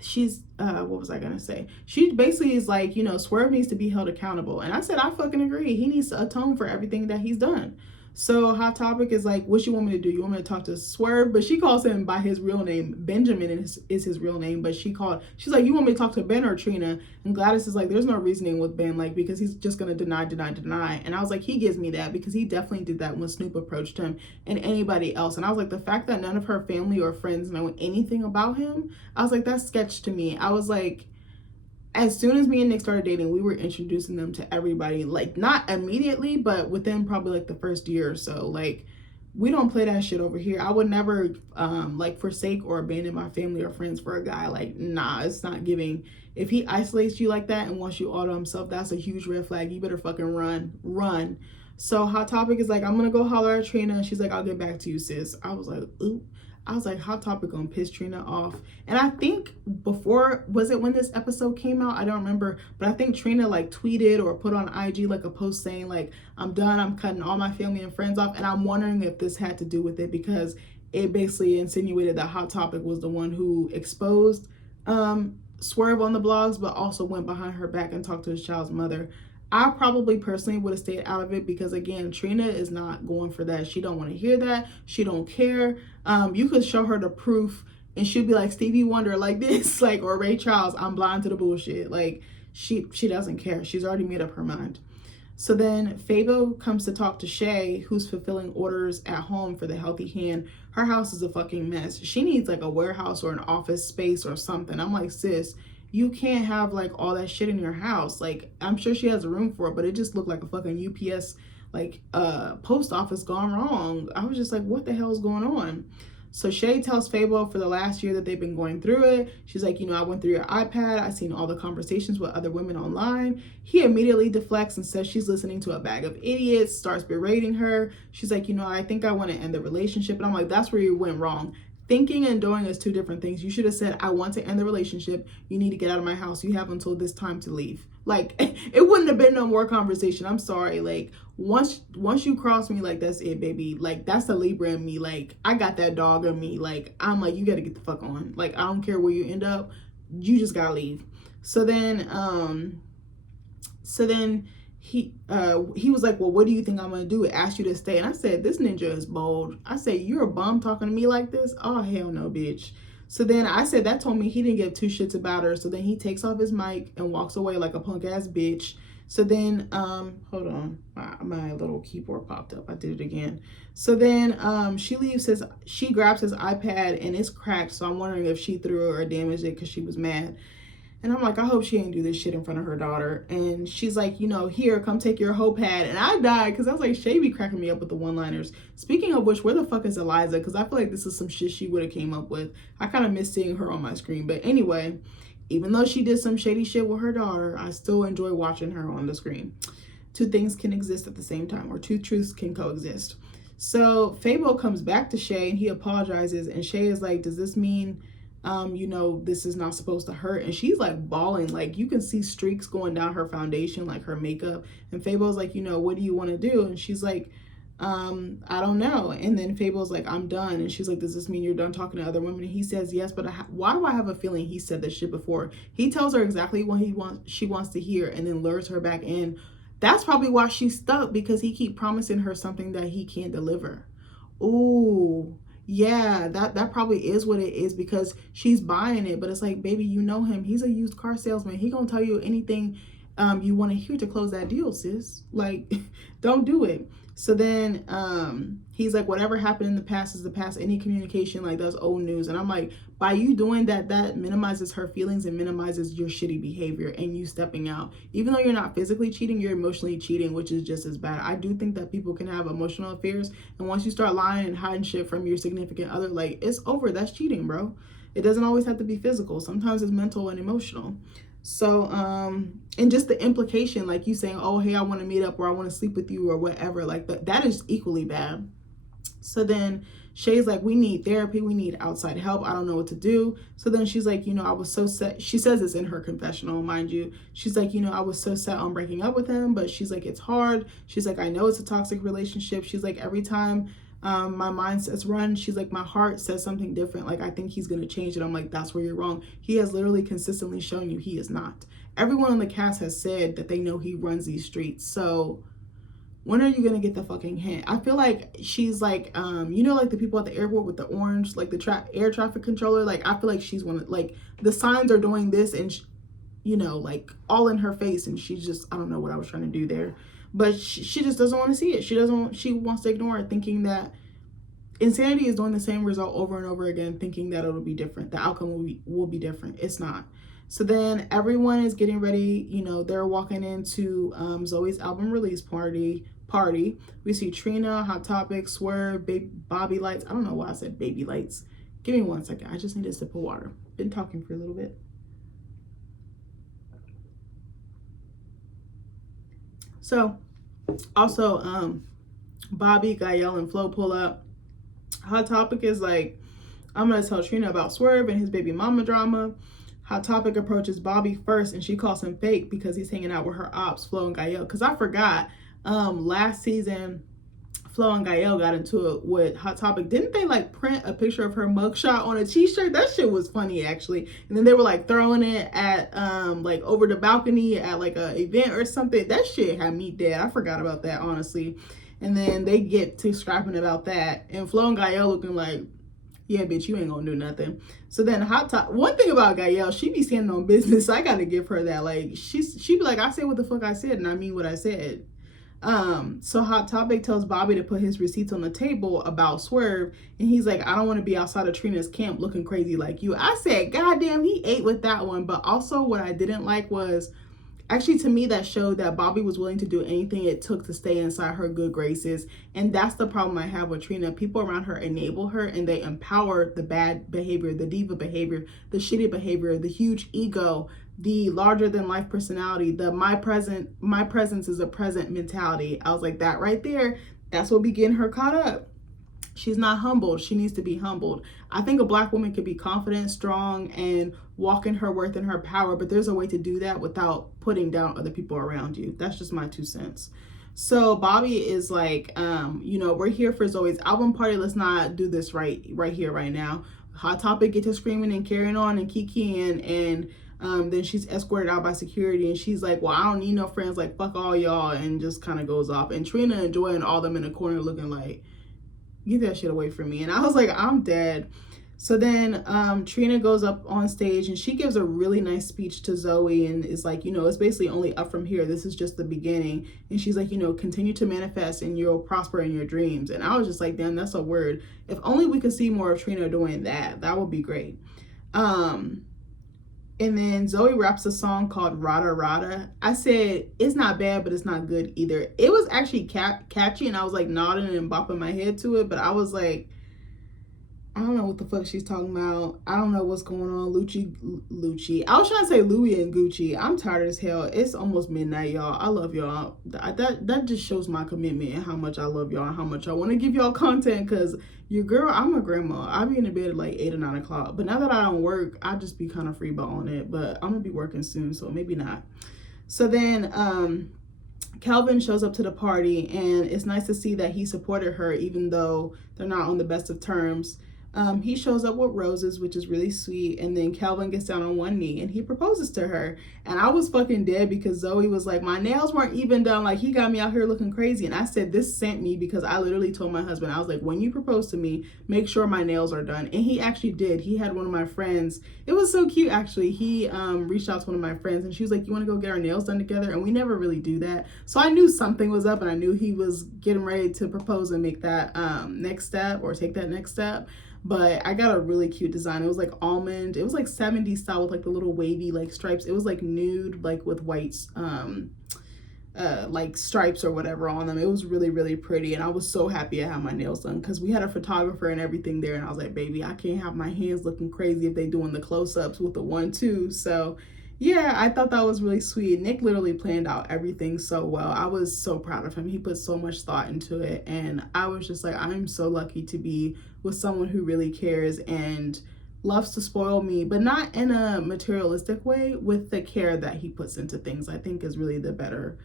she's what was I gonna say? She basically is like, Swerve needs to be held accountable. And I said, I fucking agree. He needs to atone for everything that he's done. So Hot Topic is like, what you want me to do? You want me to talk to Swerve? But she calls him by his real name. Benjamin is his real name. But she's like, you want me to talk to Ben or Trina? And Gladys is like, there's no reasoning with Ben, like, because he's just going to deny. And I was like, he gives me that because he definitely did that when Snoop approached him and anybody else. And I was like, the fact that none of her family or friends know anything about him, I was like, that's sketch to me. I was like, as soon as me and Nick started dating, we were introducing them to everybody, like not immediately, but within probably like the first year or so. Like, we don't play that shit over here. I would never like forsake or abandon my family or friends for a guy. Like, nah, it's not giving. If he isolates you like that and wants you all to himself, that's a huge red flag. You better fucking run. So Hot Topic is like, I'm gonna go holler at Trina. She's like, I'll get back to you, sis. I was like, ooh. I was like, Hot Topic gonna piss Trina off. And I think before, was it when this episode came out? I don't remember. But I think Trina like tweeted or put on IG like a post saying like, I'm done. I'm cutting all my family and friends off. And I'm wondering if this had to do with it because it basically insinuated that Hot Topic was the one who exposed Swerve on the blogs, but also went behind her back and talked to his child's mother. I probably personally would have stayed out of it because again, Trina is not going for that. She don't want to hear that. She don't care. You could show her the proof and she'll be like Stevie Wonder like this, like, or Ray Charles, I'm blind to the bullshit. Like she doesn't care. She's already made up her mind. So then Fabo comes to talk to Shay, who's fulfilling orders at home for the Healthy Hand. Her house is a fucking mess. She needs like a warehouse or an office space or something. I'm like, sis, you can't have like all that shit in your house. Like, I'm sure she has a room for it, but it just looked like a fucking UPS, like post office gone wrong. I was just like, what the hell is going on? So Shay tells Fabo for the last year that they've been going through it. She's like, I went through your iPad. I seen all the conversations with other women online. He immediately deflects and says she's listening to a bag of idiots, starts berating her. She's like, I think I want to end the relationship. And I'm like, that's where you went wrong. Thinking and doing is two different things. You should have said, I want to end the relationship. You need to get out of my house. You have until this time to leave. Like, it wouldn't have been no more conversation. I'm sorry. Like, once you cross me, like, that's it, baby. Like, that's the Libra in me. Like, I got that dog in me. Like, I'm like, you got to get the fuck on. Like, I don't care where you end up. You just got to leave. So then he was like, well, what do you think I'm gonna do? Ask you to stay. And I said, this ninja is bold. I said, you're a bum talking to me like this? Oh, hell no, bitch. So then I said, that told me he didn't give two shits about her. So then he takes off his mic and walks away like a punk ass bitch. So then, hold on, my little keyboard popped up. I did it again. So then she grabs his iPad and it's cracked. So I'm wondering if she threw it or damaged it because she was mad. And I'm like, I hope she ain't do this shit in front of her daughter. And she's like, here, come take your hoe pad. And I died because I was like, Shay be cracking me up with the one-liners. Speaking of which, where the fuck is Eliza? Because I feel like this is some shit she would have came up with. I kind of miss seeing her on my screen. But anyway, even though she did some shady shit with her daughter, I still enjoy watching her on the screen. Two things can exist at the same time, or two truths can coexist. So Fabo comes back to Shay and he apologizes. And Shay is like, does this mean... this is not supposed to hurt? And she's like bawling, like you can see streaks going down her foundation, like her makeup. And Fabo's like, what do you want to do? And she's like, I don't know. And then Fabo's like, I'm done. And she's like, does this mean you're done talking to other women? And he says, yes, but why do I have a feeling he said this shit before? He tells her exactly what she wants to hear and then lures her back in. That's probably why she's stuck, because he keep promising her something that he can't deliver. Ooh. Yeah, that probably is what it is, because she's buying it. But it's like, baby, you know him. He's a used car salesman. He gonna tell you anything you want to hear to close that deal, sis. Like, don't do it. So then he's like, whatever happened in the past is the past. Any communication, like, that's old news. And I'm like, by you doing that, that minimizes her feelings and minimizes your shitty behavior and you stepping out. Even though you're not physically cheating, you're emotionally cheating, which is just as bad. I do think that people can have emotional affairs, and once you start lying and hiding shit from your significant other, like, it's over. That's cheating, bro. It doesn't always have to be physical. Sometimes it's mental and emotional. So, and just the implication, like you saying, oh, hey, I want to meet up, or I want to sleep with you, or whatever, like that is equally bad. So then Shay's like, we need therapy, we need outside help, I don't know what to do. So then she's like, I was so set. She says this in her confessional, mind you. She's like, I was so set on breaking up with him, but she's like, it's hard. She's like, I know it's a toxic relationship. She's like, every time my mind says run, she's like, my heart says something different. Like, I think he's going to change it. I'm like, that's where you're wrong. He has literally consistently shown you he is not. Everyone on the cast has said that they know he runs these streets. So when are you going to get the fucking hint? I feel like she's like, like the people at the airport with the orange, like the air traffic controller. Like, I feel like she's one of, like, the signs are doing this and, like all in her face. And she's just, I don't know what I was trying to do there. But she just doesn't want to see it. She wants to ignore it, thinking that insanity is doing the same result over and over again, thinking that it'll be different. The outcome will be different. It's not. So then everyone is getting ready. They're walking into Zoe's album release party. We see Trina, Hot Topic, Swerve, Bobby Lights. I don't know why I said Baby Lights. Give me 1 second. I just need a sip of water. Been talking for a little bit. So, also, Bobby, Gael, and Flo pull up. Hot Topic is like, I'm going to tell Trina about Swerve and his baby mama drama. Hot Topic approaches Bobby first, and she calls him fake because he's hanging out with her ops, Flo and Gael. Because I forgot, last season, Flo and Gael got into it with Hot Topic. Didn't they, like, print a picture of her mugshot on a t-shirt? That shit was funny, actually. And then they were, like, throwing it at, like, over the balcony at, like, a event or something. That shit had me dead. I forgot about that, honestly. And then they get to scrapping about that. And Flo and Gael looking like, yeah, bitch, you ain't gonna do nothing. So then one thing about Gael, she be standing on business. I gotta give her that. Like, she be like, I said what the fuck I said, and I mean what I said. So Hot Topic tells Bobby to put his receipts on the table about Swerve, and he's like, I don't want to be outside of Trina's camp looking crazy like you. I said, goddamn, he ate with that one. But also what I didn't like was, actually, to me, that showed that Bobby was willing to do anything it took to stay inside her good graces. And that's the problem I have with Trina. People around her enable her, and they empower the bad behavior, the diva behavior, the shitty behavior, the huge ego, the larger than life personality, the my presence is a present mentality. I was like, that right there, that's what be getting her caught up. She's not humbled. She needs to be humbled. I think a Black woman could be confident, strong, and walk in her worth and her power, but there's a way to do that without putting down other people around you. That's just my 2 cents. So Bobby is like, we're here for Zoe's album party. Let's not do this right here, right now. Hot Topic get to screaming and carrying on and kikiing, and then she's escorted out by security, and she's like, well, I don't need no friends, like, fuck all y'all, and just kind of goes off. And Trina and Joy and all them in a corner looking like, get that shit away from me. And I was like, I'm dead. So then Trina goes up on stage, and she gives a really nice speech to Zoe, and is like, it's basically only up from here. This is just the beginning. And she's like, continue to manifest and you'll prosper in your dreams. And I was just like, damn, that's a word. If only we could see more of Trina doing that, that would be great. And then Zoe raps a song called Rada Rada. I said, it's not bad, but it's not good either. It was actually catchy, and I was like nodding and bopping my head to it, but I was like, I don't know what the fuck she's talking about. I don't know what's going on. Lucci. I was trying to say Louis and Gucci. I'm tired as hell. It's almost midnight, y'all. I love y'all. That just shows my commitment and how much I love y'all and how much I want to give y'all content, because your girl, I'm a grandma. I be in the bed at like 8 or 9 o'clock. But now that I don't work, I just be kind of freeballing it. But I'm going to be working soon, so maybe not. So then Calvin shows up to the party, and it's nice to see that he supported her even though they're not on the best of terms. He shows up with roses, which is really sweet. And then Calvin gets down on one knee and he proposes to her. And I was fucking dead because Zoe was like, my nails weren't even done. Like, he got me out here looking crazy. And I said, this sent me, because I literally told my husband, I was like, when you propose to me, make sure my nails are done. And he actually did. He had one of my friends. It was so cute, actually. He reached out to one of my friends and she was like, you want to go get our nails done together? And we never really do that. So I knew something was up and I knew he was getting ready to propose and make that next step, or take that next step. But I got a really cute design. It was like almond. It was like 70s style with like the little wavy like stripes. It was like nude, like with white like stripes or whatever on them. It was really, really pretty. And I was so happy I had my nails done because we had a photographer and everything there. And I was like, baby, I can't have my hands looking crazy if they doing the close-ups with the 1-2. So yeah, I thought that was really sweet. Nick literally planned out everything so well. I was so proud of him. He put so much thought into it. And I was just like, I'm so lucky to be with someone who really cares and loves to spoil me, but not in a materialistic way, with the care that he puts into things, I think is really the better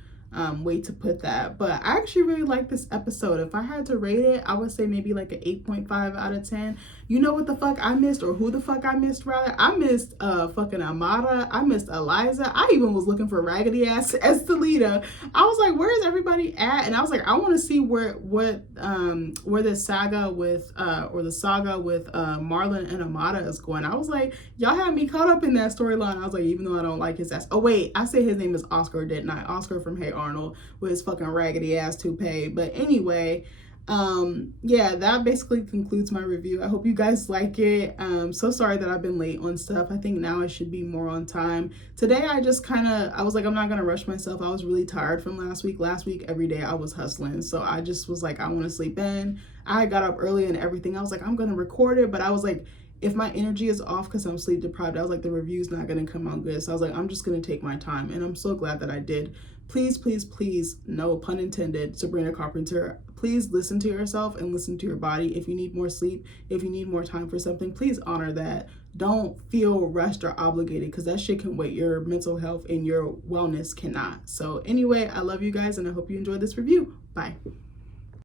way to put that. But I actually really like this episode. If I had to rate it, I would say maybe like an 8.5 out of 10. You know what the fuck I missed, or who the fuck I missed rather? I missed fucking Amada. I missed Eliza. I even was looking for raggedy ass Estelita. I was like, where is everybody at? And I was like, I want to see where the saga with Marlon and Amada is going. I was like, y'all had me caught up in that storyline. I was like, even though I don't like his ass. Oh wait, I said his name is Oscar, didn't I? Oscar from Hey Arnold with his fucking raggedy ass toupee. But anyway, yeah, that basically concludes my review. I hope you guys like it. So sorry that I've been late on stuff. I think now I should be more on time. Today I just I was like, I'm not gonna rush myself. I was really tired from last week. Last week every day I was hustling, so I just was like, I want to sleep in. I got up early and everything. I was like, I'm gonna record it, but I was like, if my energy is off because I'm sleep deprived, I was like, the review's not gonna come out good. So I was like, I'm just gonna take my time, and I'm so glad that I did. Please, please, please, no pun intended, Sabrina Carpenter, please listen to yourself and listen to your body. If you need more sleep, if you need more time for something, please honor that. Don't feel rushed or obligated, because that shit can wait. Your mental health and your wellness cannot. So anyway, I love you guys and I hope you enjoyed this review. Bye.